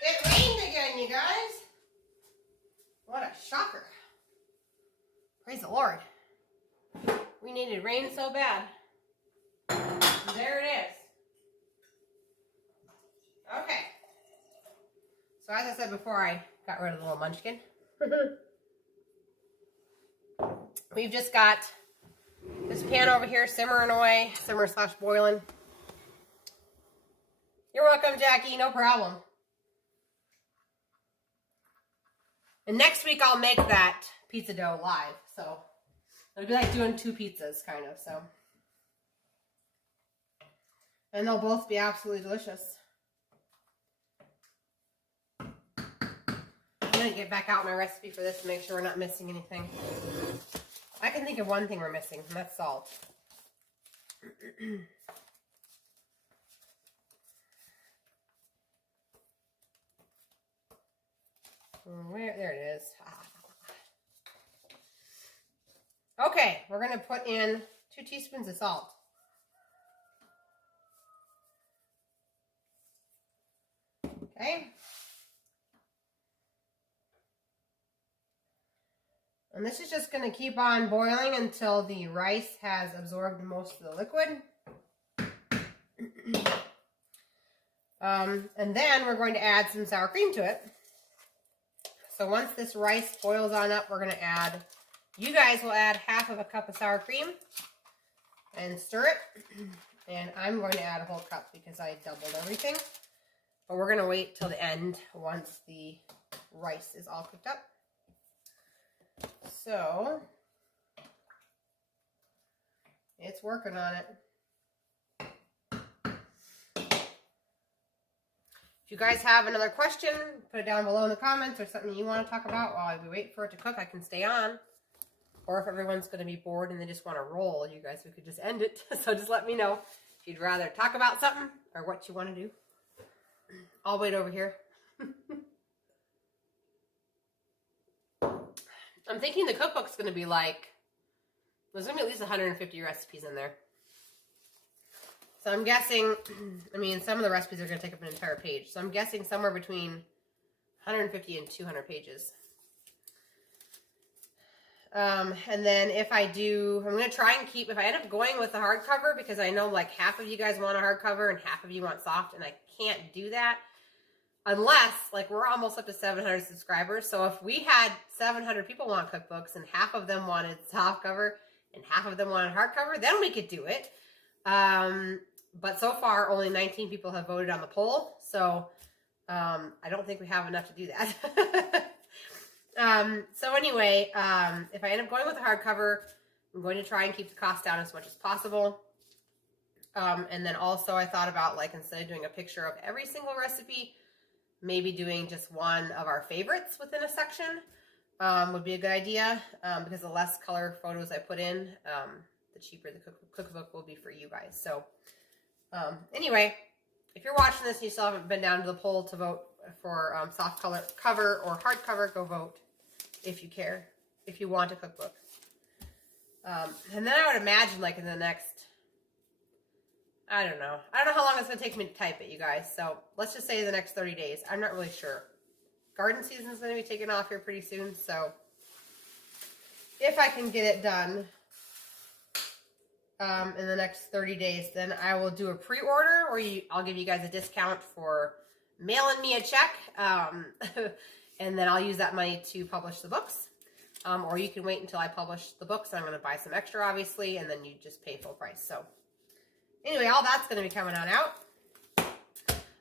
It rained again, you guys. What a shocker. Praise the Lord. We needed rain so bad. And there it is. Okay. So as I said before, I got rid of the little munchkin. We've just got this pan over here simmering away. Simmer/boiling. You're welcome, Jackie. No problem. And next week I'll make that pizza dough live. So it'll be like doing 2 pizzas, kind of. So, and they'll both be absolutely delicious. I'm gonna get back out my recipe for this to make sure we're not missing anything. I can think of one thing we're missing, and that's salt. There it is. Okay, we're going to put in 2 teaspoons of salt. Okay. And this is just going to keep on boiling until the rice has absorbed most of the liquid. And then we're going to add some sour cream to it. So once this rice boils on up, we're going to add, you guys will add 1/2 cup of sour cream and stir it. And I'm going to add a whole cup because I doubled everything. But we're going to wait till the end once the rice is all cooked up. So, it's working on it. If you guys have another question, put it down below in the comments or something you want to talk about while we wait for it to cook. I can stay on. Or if everyone's going to be bored and they just want to roll, you guys, we could just end it. So just let me know if you'd rather talk about something or what you want to do. I'll wait over here. I'm thinking the cookbook's going to be like, there's going to be at least 150 recipes in there. So I'm guessing, I mean, some of the recipes are going to take up an entire page. So I'm guessing somewhere between 150 and 200 pages. And then if I do, I'm going to try and keep, if I end up going with the hardcover, because I know like half of you guys want a hardcover and half of you want soft, and I can't do that unless, like, we're almost up to 700 subscribers. So if we had 700 people want cookbooks and half of them wanted soft cover and half of them wanted hardcover, then we could do it. But so far, only 19 people have voted on the poll, so I don't think we have enough to do that. So anyway, if I end up going with a hardcover, I'm going to try and keep the cost down as much as possible. And then also I thought about, like, instead of doing a picture of every single recipe, maybe doing just one of our favorites within a section would be a good idea, because the less color photos I put in, the cheaper the cookbook will be for you guys. So anyway, if you're watching this and you still haven't been down to the poll to vote for soft color cover or hardcover, go vote if you care, if you want a cookbook. And then I would imagine, like, in the next, I don't know how long it's going to take me to type it, you guys. So let's just say the next 30 days. I'm not really sure. Garden season is going to be taking off here pretty soon. So if I can get it done in the next 30 days, then I will do a pre-order where I'll give you guys a discount for mailing me a check. And then I'll use that money to publish the books. Or you can wait until I publish the books. I'm going to buy some extra, obviously, and then you just pay full price. So anyway, all that's going to be coming on out.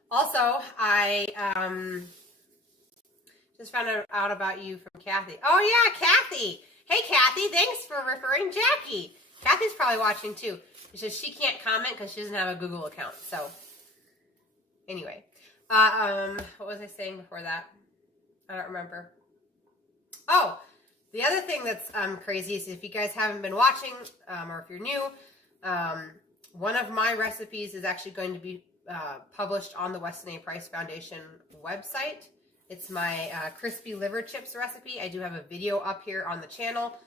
Also, I just found out about you from Kathy. Oh, yeah, Kathy. Hey, Kathy, thanks for referring Jackie. Kathy's probably watching, too. She says she can't comment because she doesn't have a Google account. So anyway, what was I saying before that? I don't remember. Oh, the other thing that's crazy is if you guys haven't been watching, or if you're new, one of my recipes is actually going to be published on the Weston A. Price Foundation website. It's my crispy liver chips recipe. I do have a video up here on the channel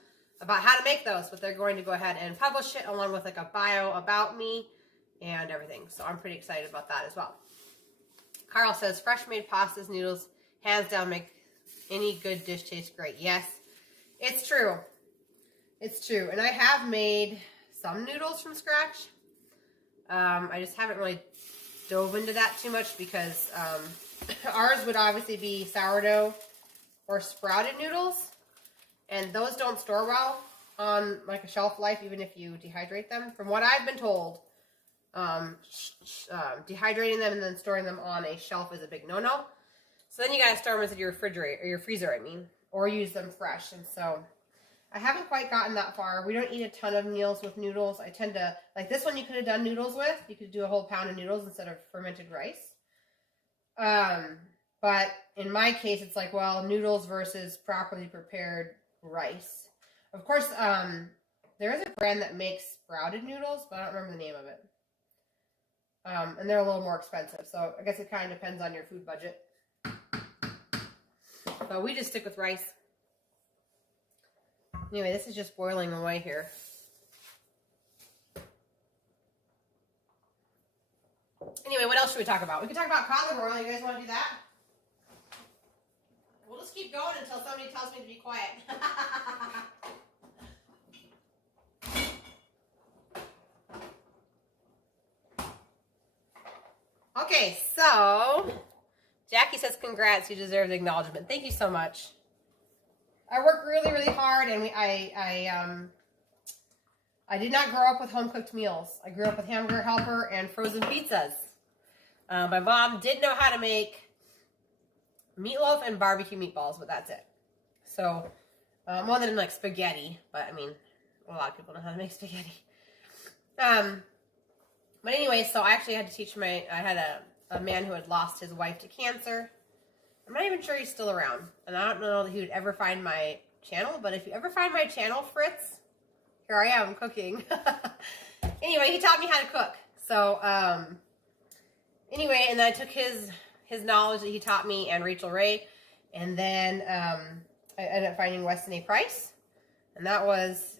about how to make those, but they're going to go ahead and publish it along with, like, a bio about me and everything. So I'm pretty excited about that as well. Carl says, fresh made pastas, noodles, hands down make any good dish taste great. Yes, it's true. It's true. And I have made some noodles from scratch. I just haven't really dove into that too much because ours would obviously be sourdough or sprouted noodles. And those don't store well on, like, a shelf life, even if you dehydrate them. From what I've been told, dehydrating them and then storing them on a shelf is a big no-no. So then you gotta store them into your refrigerator, or your freezer, I mean, or use them fresh. And so I haven't quite gotten that far. We don't eat a ton of meals with noodles. I tend to, like this one you could have done noodles with. You could do a whole pound of noodles instead of fermented rice. But in my case, it's like, well, noodles versus properly prepared rice. Of course, there is a brand that makes sprouted noodles, but I don't remember the name of it. And they're a little more expensive. So I guess it kind of depends on your food budget. But we just stick with rice. Anyway, this is just boiling away here. Anyway, what else should we talk about? We can talk about cod liver oil. You guys want to do that? We'll just keep going until somebody tells me to be quiet. Okay, so Jackie says congrats. You deserve the acknowledgement. Thank you so much. I work really, really hard, and I did not grow up with home-cooked meals. I grew up with Hamburger Helper and frozen pizzas. My mom did know how to make meatloaf and barbecue meatballs, but that's it. So, more than like spaghetti, but I mean, a lot of people know how to make spaghetti. But anyway, so I actually had to teach I had a man who had lost his wife to cancer. I'm not even sure he's still around, and I don't know that he would ever find my channel, but if you ever find my channel, Fritz, here I am cooking. Anyway, he taught me how to cook. So, anyway, and then I took his knowledge that he taught me and Rachel Ray, and then I ended up finding Weston A. Price, and that was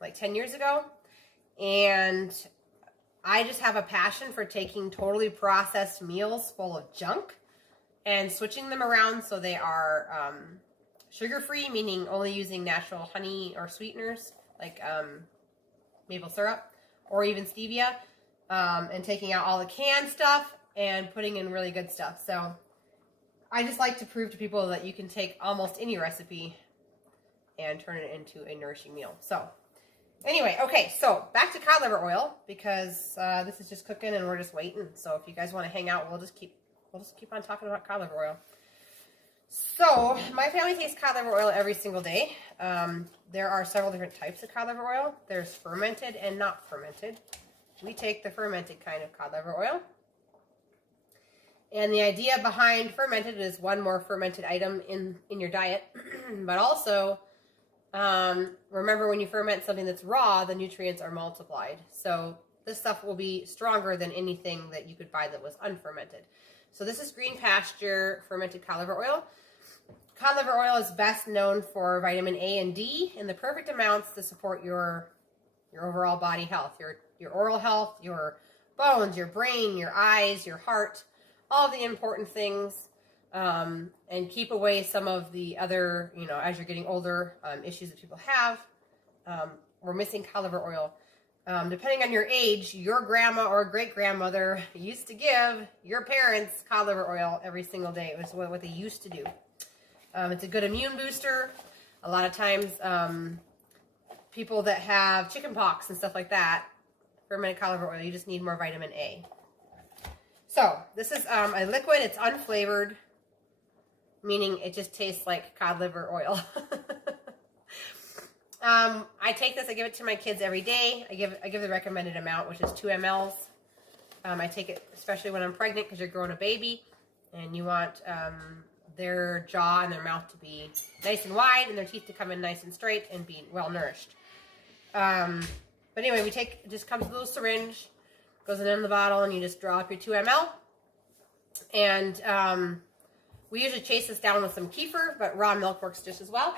like 10 years ago, and I just have a passion for taking totally processed meals full of junk and switching them around so they are sugar-free, meaning only using natural honey or sweeteners like maple syrup or even stevia, and taking out all the canned stuff and putting in really good stuff. So I just like to prove to people that you can take almost any recipe and turn it into a nourishing meal. So anyway, okay, so back to cod liver oil, because this is just cooking and we're just waiting. So if you guys want to hang out, we'll just keep on talking about cod liver oil. So, my family takes cod liver oil every single day. There are several different types of cod liver oil. There's fermented and not fermented. We take the fermented kind of cod liver oil. And the idea behind fermented is one more fermented item in your diet. But also, remember when you ferment something that's raw, the nutrients are multiplied. So this stuff will be stronger than anything that you could buy that was unfermented. So this is green pasture fermented cod liver oil. Cod liver oil is best known for vitamin A and D in the perfect amounts to support your overall body health, your oral health, your bones, your brain, your eyes, your heart, all the important things, and keep away some of the other, as you're getting older, issues that people have. We're missing cod liver oil. Depending on your age, your grandma or great-grandmother used to give your parents cod liver oil every single day. It was what they used to do. It's a good immune booster. A lot of times, people that have chicken pox and stuff like that, fermented cod liver oil, you just need more vitamin A. So, this is a liquid. It's unflavored, meaning it just tastes like cod liver oil. I take this, I give it to my kids every day. I give the recommended amount, which is 2 mLs. I take it especially when I'm pregnant because you're growing a baby and you want their jaw and their mouth to be nice and wide and their teeth to come in nice and straight and be well nourished. But anyway, it just comes with a little syringe, goes in the bottle, and you just draw up your 2 ml. And we usually chase this down with some kefir, but raw milk works just as well.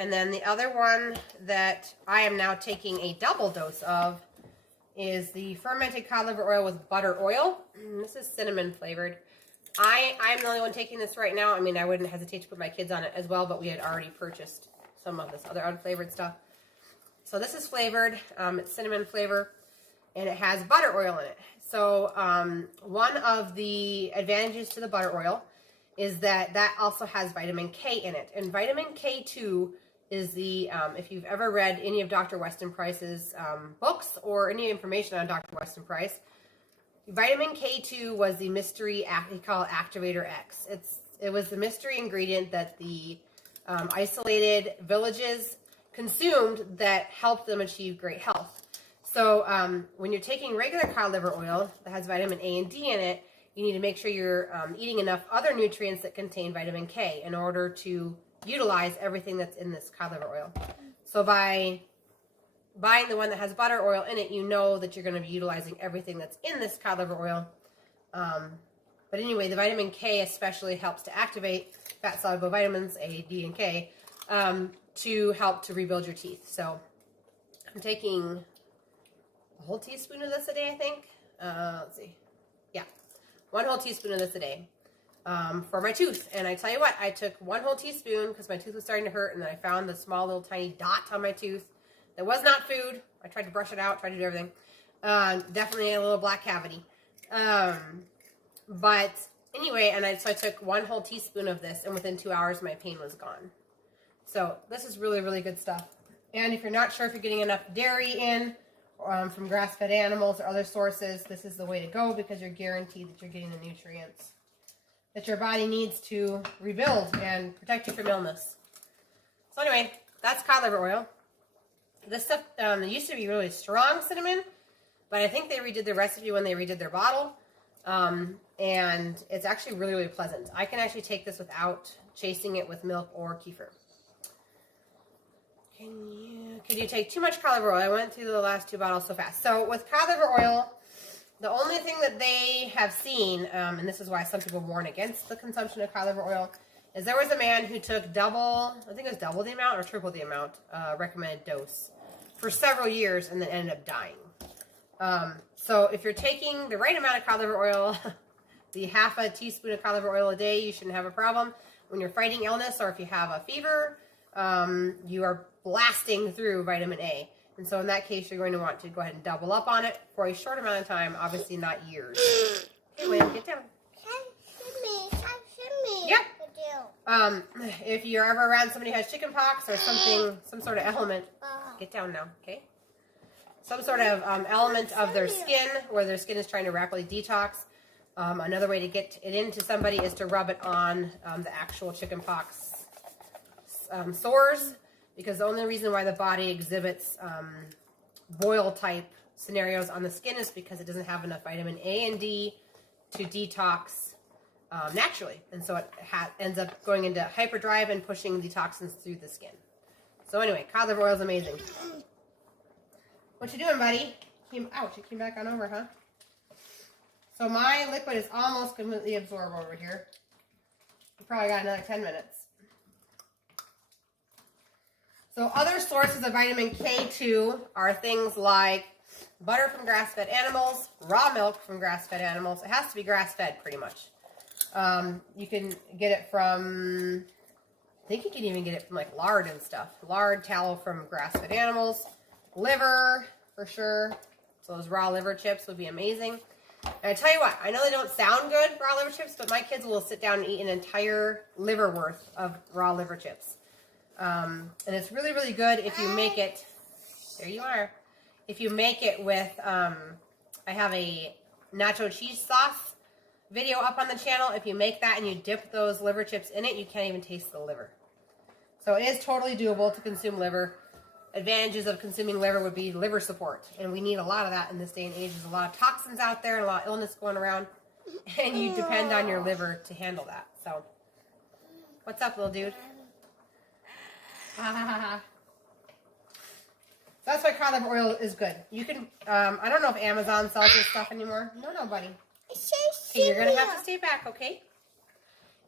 And then the other one that I am now taking a double dose of is the fermented cod liver oil with butter oil. This is cinnamon flavored. I'm the only one taking this right now. I mean, I wouldn't hesitate to put my kids on it as well, but we had already purchased some of this other unflavored stuff. So this is flavored. It's cinnamon flavor, and it has butter oil in it. So one of the advantages to the butter oil is that also has vitamin K in it. And vitamin K2 is the, if you've ever read any of Dr. Weston Price's books or any information on Dr. Weston Price, vitamin K2 was the mystery, they call it Activator X. It was the mystery ingredient that the isolated villages consumed that helped them achieve great health. So when you're taking regular cod liver oil that has vitamin A and D in it, you need to make sure you're eating enough other nutrients that contain vitamin K in order to utilize everything that's in this cod liver oil. So by buying the one that has butter oil in it, you know that you're going to be utilizing everything that's in this cod liver oil. But anyway, the vitamin K especially helps to activate fat-soluble vitamins, A, D, and K, to help to rebuild your teeth. So I'm taking a whole teaspoon of this a day, I think. Let's see. Yeah, 1 whole teaspoon of this a day for my tooth. And I tell you what, I took 1 whole teaspoon because my tooth was starting to hurt, and then I found the small little tiny dot on my tooth that was not food. I tried to brush it out, tried to do everything. Definitely a little black cavity. But anyway, so I took 1 whole teaspoon of this, and within 2 hours, my pain was gone. So this is really, really good stuff. And if you're not sure if you're getting enough dairy in from grass-fed animals or other sources, this is the way to go because you're guaranteed that you're getting the nutrients that your body needs to rebuild and protect you from illness. So anyway, that's cod liver oil. This stuff it used to be really strong cinnamon, but I think they redid the recipe when they redid their bottle. And it's actually really, really pleasant. I can actually take this without chasing it with milk or kefir. Can you take too much cod liver oil? I went through the last 2 bottles so fast. So with cod liver oil, the only thing that they have seen, and this is why some people warn against the consumption of cod liver oil, is there was a man who took double the amount or triple the amount recommended dose for several years and then ended up dying. So if you're taking the right amount of cod liver oil, the half a teaspoon of cod liver oil a day, you shouldn't have a problem. When you're fighting illness or if you have a fever, you are blasting through vitamin A. And so in that case, you're going to want to go ahead and double up on it for a short amount of time, obviously not years. Okay, Wayne, get down. Yep. If you're ever around somebody who has chicken pox or some sort of element, get down now, okay? Some sort of element of their skin, where their skin is trying to rapidly detox. Another way to get it into somebody is to rub it on the actual chickenpox sores, because the only reason why the body exhibits boil type scenarios on the skin is because it doesn't have enough vitamin A and D to detox naturally, and so it ends up going into hyperdrive and pushing the toxins through the skin. So anyway, cod liver oil is amazing. What you doing, buddy? Ouch, it came back on over, huh? So my liquid is almost completely absorbed over here. We probably got another 10 minutes. So other sources of vitamin K2 are things like butter from grass-fed animals, raw milk from grass-fed animals. It has to be grass-fed pretty much. You can get it from, I think you can even get it from like lard and stuff. Lard, tallow from grass-fed animals, liver for sure. So those raw liver chips would be amazing. And I tell you what, I know they don't sound good, raw liver chips, but my kids will sit down and eat an entire liver worth of raw liver chips. And it's really, really good if you make it, there you are, if you make it with, I have a nacho cheese sauce video up on the channel. If you make that and you dip those liver chips in it, you can't even taste the liver. So it is totally doable to consume liver. Advantages of consuming liver would be liver support, and we need a lot of that in this day and age. There's a lot of toxins out there and a lot of illness going around, and you depend on your liver to handle that. So, what's up, little dude? So that's why cod liver oil is good. You can, I don't know if Amazon sells this stuff anymore. No, buddy. Okay, you're going to have to stay back, okay?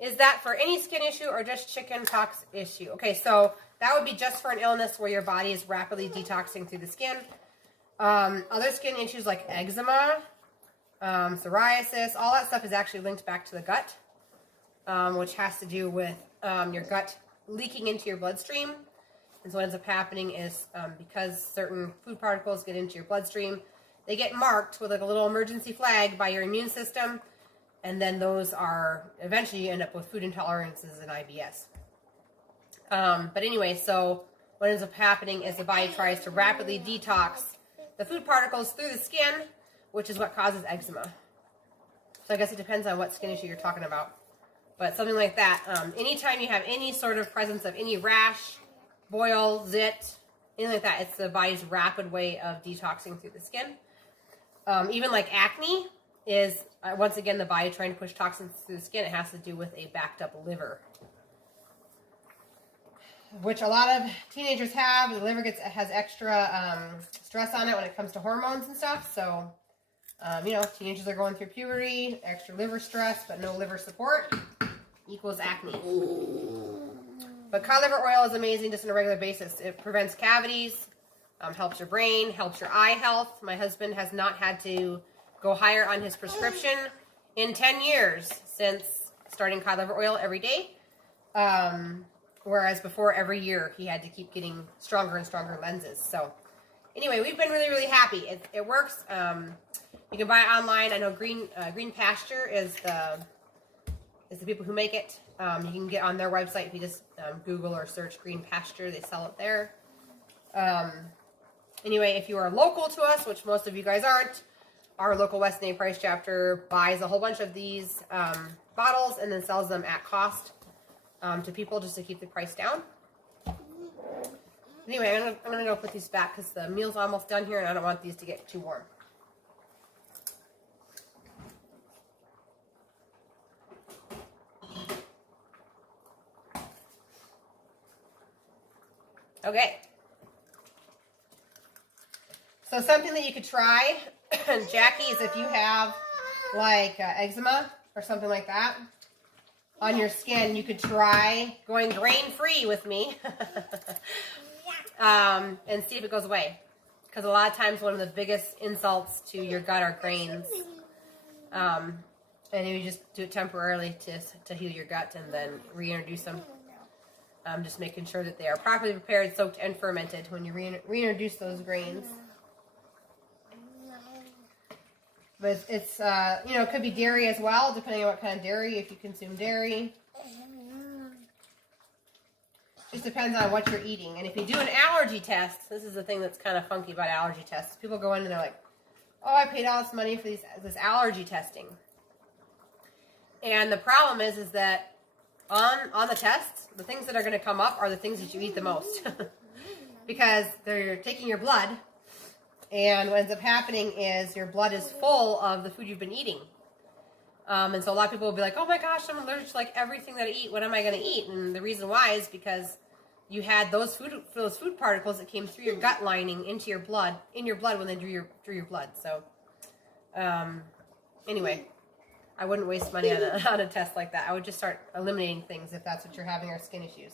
Is that for any skin issue or just chicken pox issue? Okay, so that would be just for an illness where your body is rapidly detoxing through the skin. Other skin issues like eczema, psoriasis, all that stuff is actually linked back to the gut, which has to do with your gut leaking into your bloodstream. And so what ends up happening is because certain food particles get into your bloodstream, they get marked with like a little emergency flag by your immune system. And then those are, eventually you end up with food intolerances and IBS. But anyway, so what ends up happening is the body tries to rapidly detox the food particles through the skin, which is what causes eczema. So I guess it depends on what skin issue you're talking about. But something like that, anytime you have any sort of presence of any rash, boil, zit, anything like that, it's the body's rapid way of detoxing through the skin. Even like acne is, once again, the body trying to push toxins through the skin. It has to do with a backed up liver, which a lot of teenagers have. The liver has extra stress on it when it comes to hormones and stuff. So, you know, teenagers are going through puberty, extra liver stress, but no liver support equals acne. But cod liver oil is amazing just on a regular basis. It prevents cavities, helps your brain, helps your eye health. My husband has not had to go higher on his prescription in 10 years since starting cod liver oil every day. Whereas before, every year, he had to keep getting stronger and stronger lenses. So anyway, we've been really, really happy. It works. You can buy it online. I know Green Pasture is the people who make it. You can get on their website if you just Google or search Green Pasture. They sell it there. Anyway, if you are local to us, which most of you guys aren't, our local West Name Price chapter buys a whole bunch of these bottles and then sells them at cost to people just to keep the price down. Anyway, I'm gonna go put these back because the meal's almost done here and I don't want these to get too warm. Okay. So something that you could try, Jackie, is if you have like eczema or something like that on your skin, you could try going grain-free with me and see if it goes away. Because a lot of times one of the biggest insults to your gut are grains. And you just do it temporarily to heal your gut and then reintroduce them. Just making sure that they are properly prepared, soaked, and fermented when you reintroduce those grains. But it's, you know, it could be dairy as well, depending on what kind of dairy, if you consume dairy. Just depends on what you're eating. And if you do an allergy test, this is the thing that's kind of funky about allergy tests. People go in and they're like, oh, I paid all this money for this allergy testing. And the problem is that on the tests, the things that are going to come up are the things that you eat the most. Because they're taking your blood, and what ends up happening is your blood is full of the food you've been eating. And so a lot of people will be like, oh my gosh, I'm allergic to like everything that I eat. What am I going to eat? And the reason why is because you had those food particles that came through your gut lining into your blood, when they drew your blood. So, anyway, I wouldn't waste money on a test like that. I would just start eliminating things if that's what you're having, or skin issues.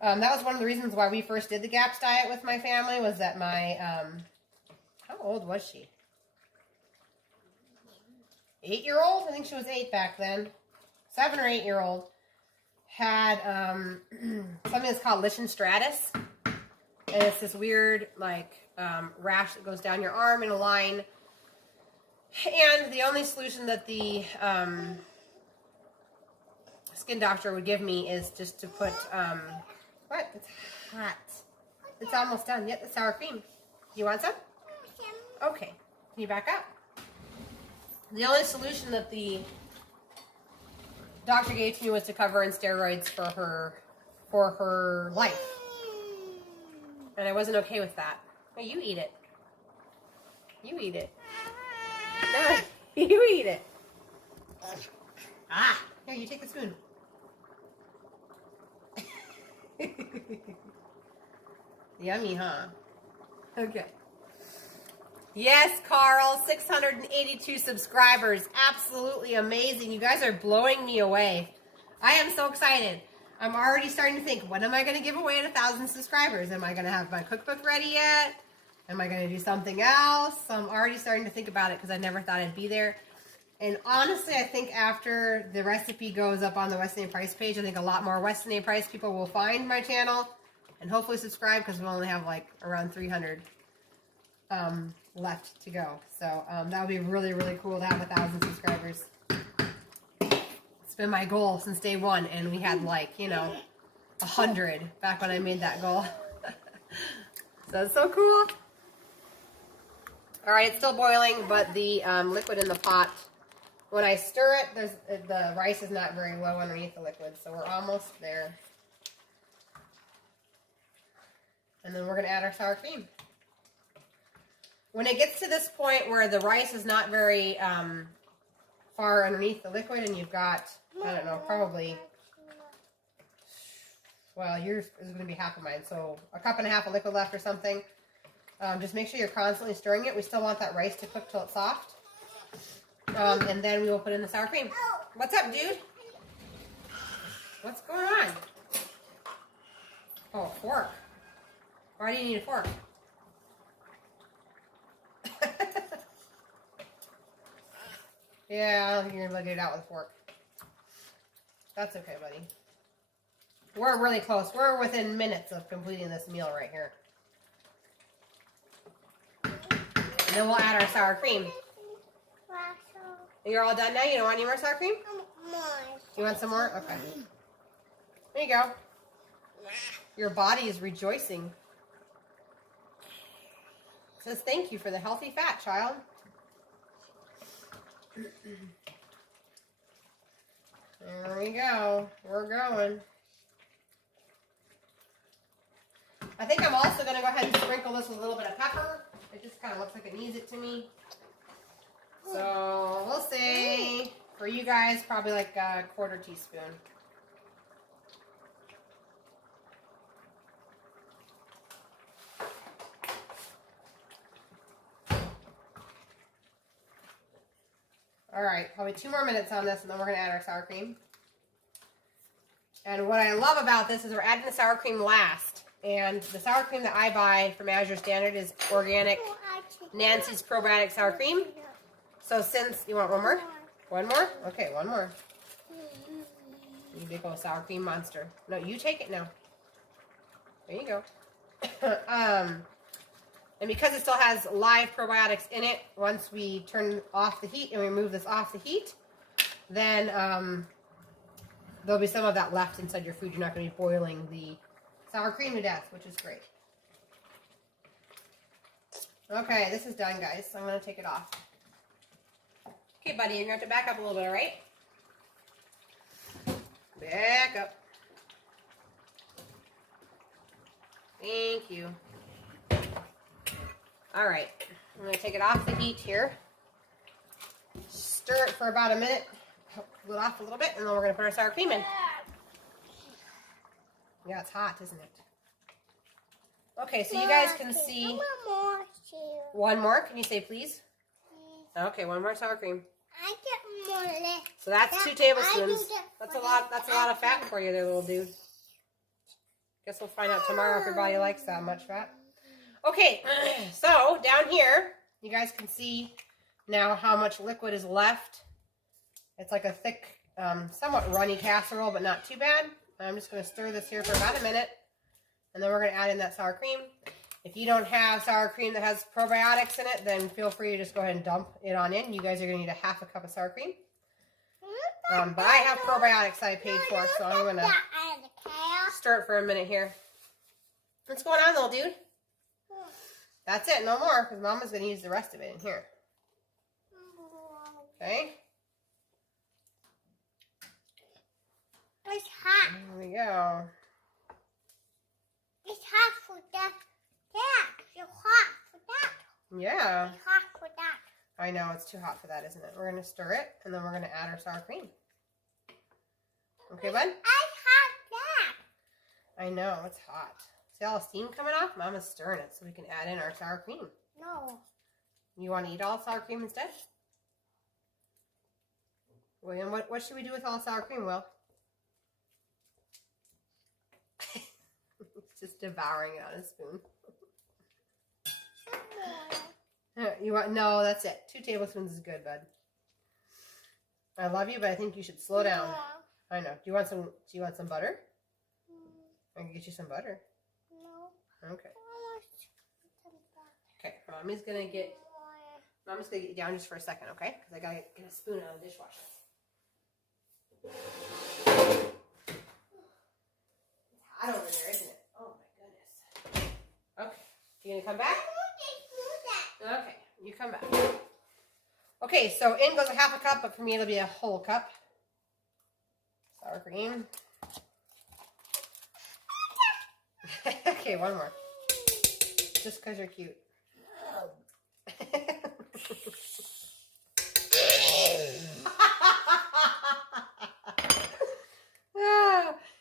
That was one of the reasons why we first did the GAPS diet with my family, was that my, how old was she? 8-year-old? I think she was 8 back then. 7 or 8-year-old. Had something that's called lichen stratus. And it's this weird, like, rash that goes down your arm in a line. And the only solution that the skin doctor would give me is just to put, what? It's hot. It's almost done. Yep, the sour cream. You want some? Okay. Can you back up? The only solution that the doctor gave to me was to cover in steroids for her life. And I wasn't okay with that. Hey, you eat it. You eat it. No, you eat it. Ah, here, you take the spoon. Yummy, huh? Okay. Yes, Carl, 682 subscribers. Absolutely amazing. You guys are blowing me away. I am so excited. I'm already starting to think, what am I going to give away at 1,000 subscribers? Am I going to have my cookbook ready yet? Am I going to do something else? So I'm already starting to think about it because I never thought I'd be there. And honestly, I think after the recipe goes up on the Weston A. Price page, I think a lot more Weston A. Price people will find my channel and hopefully subscribe, because we only have like around 300 left to go. So that would be really, really cool to have 1,000 subscribers. It's been my goal since day one, and we had like, 100 back when I made that goal. So it's so cool. All right, it's still boiling, but the liquid in the pot, when I stir it, the rice is not very low underneath the liquid, so we're almost there. And then we're going to add our sour cream. When it gets to this point where the rice is not very far underneath the liquid, and you've got, I don't know, probably, well, yours is going to be half of mine, so a cup and a half of liquid left or something. Just make sure you're constantly stirring it. We still want that rice to cook till it's soft. And then we will put in the sour cream. What's up, dude? What's going on? Oh, a fork. Why do you need a fork? Yeah, you're going to get it out with a fork. That's okay, buddy. We're really close. We're within minutes of completing this meal right here. And then we'll add our sour cream. You're all done now? You don't want any more sour cream? You want some more? Okay. There you go. Your body is rejoicing. It says thank you for the healthy fat, child. There we go. We're going. I think I'm also going to go ahead and sprinkle this with a little bit of pepper. It just kind of looks like it needs it to me. So we'll say, for you guys, probably like a 1/4 teaspoon. All right, probably 2 more minutes on this, and then we're going to add our sour cream. And what I love about this is we're adding the sour cream last. And the sour cream that I buy from Azure Standard is organic Nancy's Probiotic Sour Cream. So since, you want one more? One more? Okay, one more. You big old sour cream monster. No, you take it now. There you go. And because it still has live probiotics in it, once we turn off the heat and we remove this off the heat, then there'll be some of that left inside your food. You're not going to be boiling the sour cream to death, which is great. Okay, this is done, guys. So I'm going to take it off. Okay, buddy, you're going to have to back up a little bit, all right? Back up. Thank you. All right, I'm going to take it off the heat here. Stir it for about a minute. Cool it off a little bit, and then we're going to put our sour cream in. Yeah, it's hot, isn't it? Okay, so you guys can see. One more. Can you say please? Okay, one more sour cream. I get more. So that's 2 tablespoons. That's a lot. That's a lot of fat for you, there, little dude. Guess we'll find out tomorrow if your body likes that much fat. Okay, so down here, you guys can see now how much liquid is left. It's like a thick, somewhat runny casserole, but not too bad. I'm just going to stir this here for about a minute, and then we're going to add in that sour cream. If you don't have sour cream that has probiotics in it, then feel free to just go ahead and dump it on in. You guys are going to need a half a cup of sour cream. But I have probiotics I paid for, so I'm going to stir it for a minute here. What's going on, little dude? That's it, no more, because Mama's going to use the rest of it in here. Okay? It's hot. There we go. It's hot for that. Yeah, it's hot for that. Yeah. It's hot for that. I know, it's too hot for that, isn't it? We're going to stir it, and then we're going to add our sour cream. Okay, bud? I hot that. I know, it's hot. See all the steam coming off? Mama's stirring it so we can add in our sour cream. No. You want to eat all sour cream instead? William, what should we do with all sour cream, Will? Just devouring it on a spoon. You want? No, that's it. 2 tablespoons is good, bud. I love you, but I think you should slow down. I know. Do you want some butter? I can get you some butter. No. Okay. Okay. Mommy's gonna get you down just for a second, okay? Because I gotta get a spoon out of the dishwasher. It's hot over there, isn't it? Oh my goodness. Okay. You gonna come back? Okay, you come back. Okay, so in goes a half a cup, but for me it'll be a whole cup. Sour cream. Okay, one more. Just because you're cute.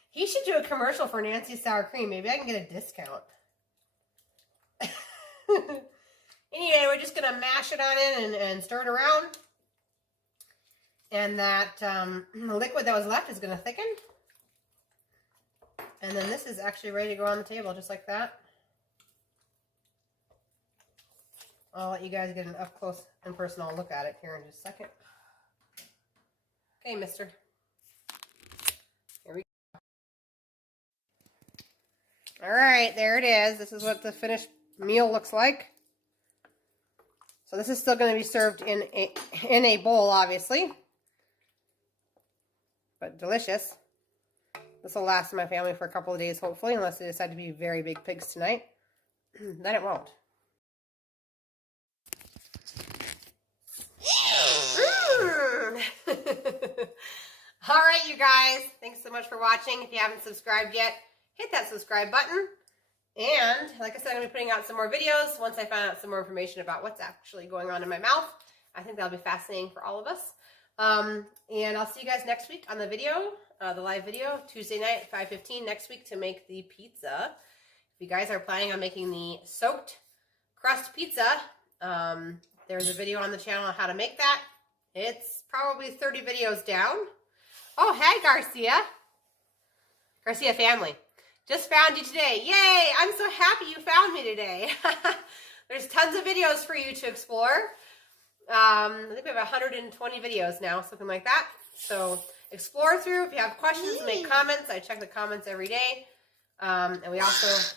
He should do a commercial for Nancy's sour cream. Maybe I can get a discount. Anyway, we're just going to mash it on in and stir it around. And that liquid that was left is going to thicken. And then this is actually ready to go on the table, just like that. I'll let you guys get an up-close and personal look at it here in just a second. Okay, mister. Here we go. All right, there it is. This is what the finished meal looks like. So this is still going to be served in a bowl, obviously. But delicious. This will last my family for a couple of days, hopefully, unless they decide to be very big pigs tonight. Then it won't. All right, you guys. Thanks so much for watching. If you haven't subscribed yet, hit that subscribe button. And like I said, I'm going to be putting out some more videos once I find out some more information about what's actually going on in my mouth. I think that'll be fascinating for all of us. And I'll see you guys next week on the video, the live video, Tuesday night at 5:15 next week to make the pizza. If you guys are planning on making the soaked crust pizza, there's a video on the channel on how to make that. It's probably 30 videos down. Oh, hey, Garcia. Garcia family. Just found you today. Yay! I'm so happy you found me today. There's tons of videos for you to explore. I think we have 120 videos now, something like that. So explore through. If you have questions, make comments. I check the comments every day. And we also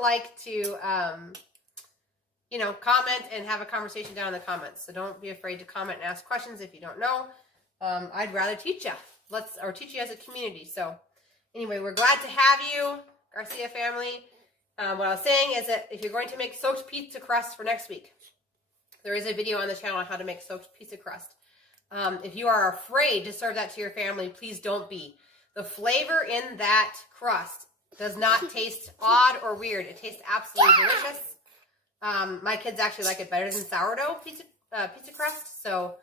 like to comment and have a conversation down in the comments. So don't be afraid to comment and ask questions if you don't know. I'd rather teach you. Teach you as a community. So anyway, we're glad to have you, Garcia family. What I was saying is that if you're going to make soaked pizza crust for next week, there is a video on the channel on how to make soaked pizza crust. If you are afraid to serve that to your family, please don't be. The flavor in that crust does not taste odd or weird. It tastes absolutely delicious. My kids actually like it better than sourdough pizza crust. So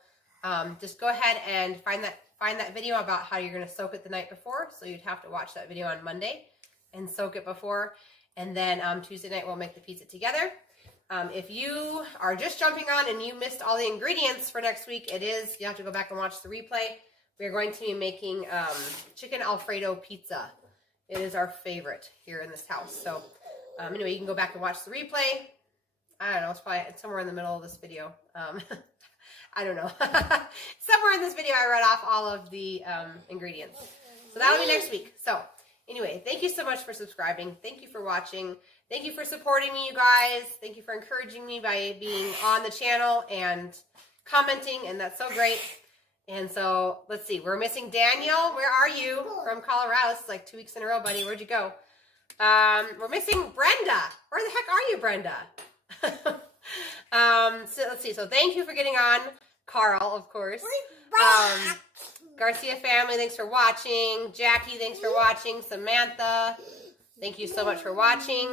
just go ahead and find that video about how you're going to soak it the night before. So you'd have to watch that video on Monday and soak it before. And then Tuesday night we'll make the pizza together. If you are just jumping on and you missed all the ingredients for next week, you have to go back and watch the replay. We're going to be making chicken Alfredo pizza. It is our favorite here in this house. So anyway, you can go back and watch the replay. I don't know, it's probably somewhere in the middle of this video. I don't know. Somewhere in this video I read off all of the ingredients. So that'll be next week. So anyway, thank you so much for subscribing. Thank you for watching. Thank you for supporting me, you guys. Thank you for encouraging me by being on the channel and commenting, and that's so great. And so, let's see. We're missing Daniel. Where are you? From Colorado. It's like 2 weeks in a row, buddy. Where'd you go? We're missing Brenda. Where the heck are you, Brenda? So let's see. So thank you for getting on. Carl, of course. Garcia family, thanks for watching. Jackie, thanks for watching. Samantha, thank you so much for watching.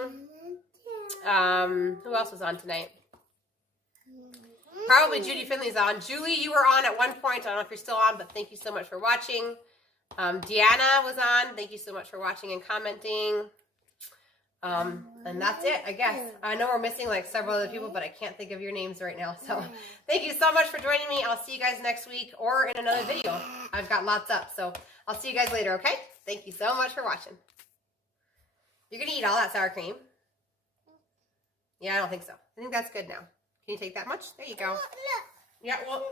Who else was on tonight? Probably Judy Finley's on. Julie, you were on at one point. I don't know if you're still on, but thank you so much for watching. Deanna was on. Thank you so much for watching and commenting. And that's it, I guess. I know we're missing like several other people, but I can't think of your names right now. So thank you so much for joining me. I'll see you guys next week or in another video. I've got lots up. So I'll see you guys later, okay? Thank you so much for watching. You're going to eat all that sour cream? Yeah, I don't think so. I think that's good now. Can you take that much? There you go. Yeah, well...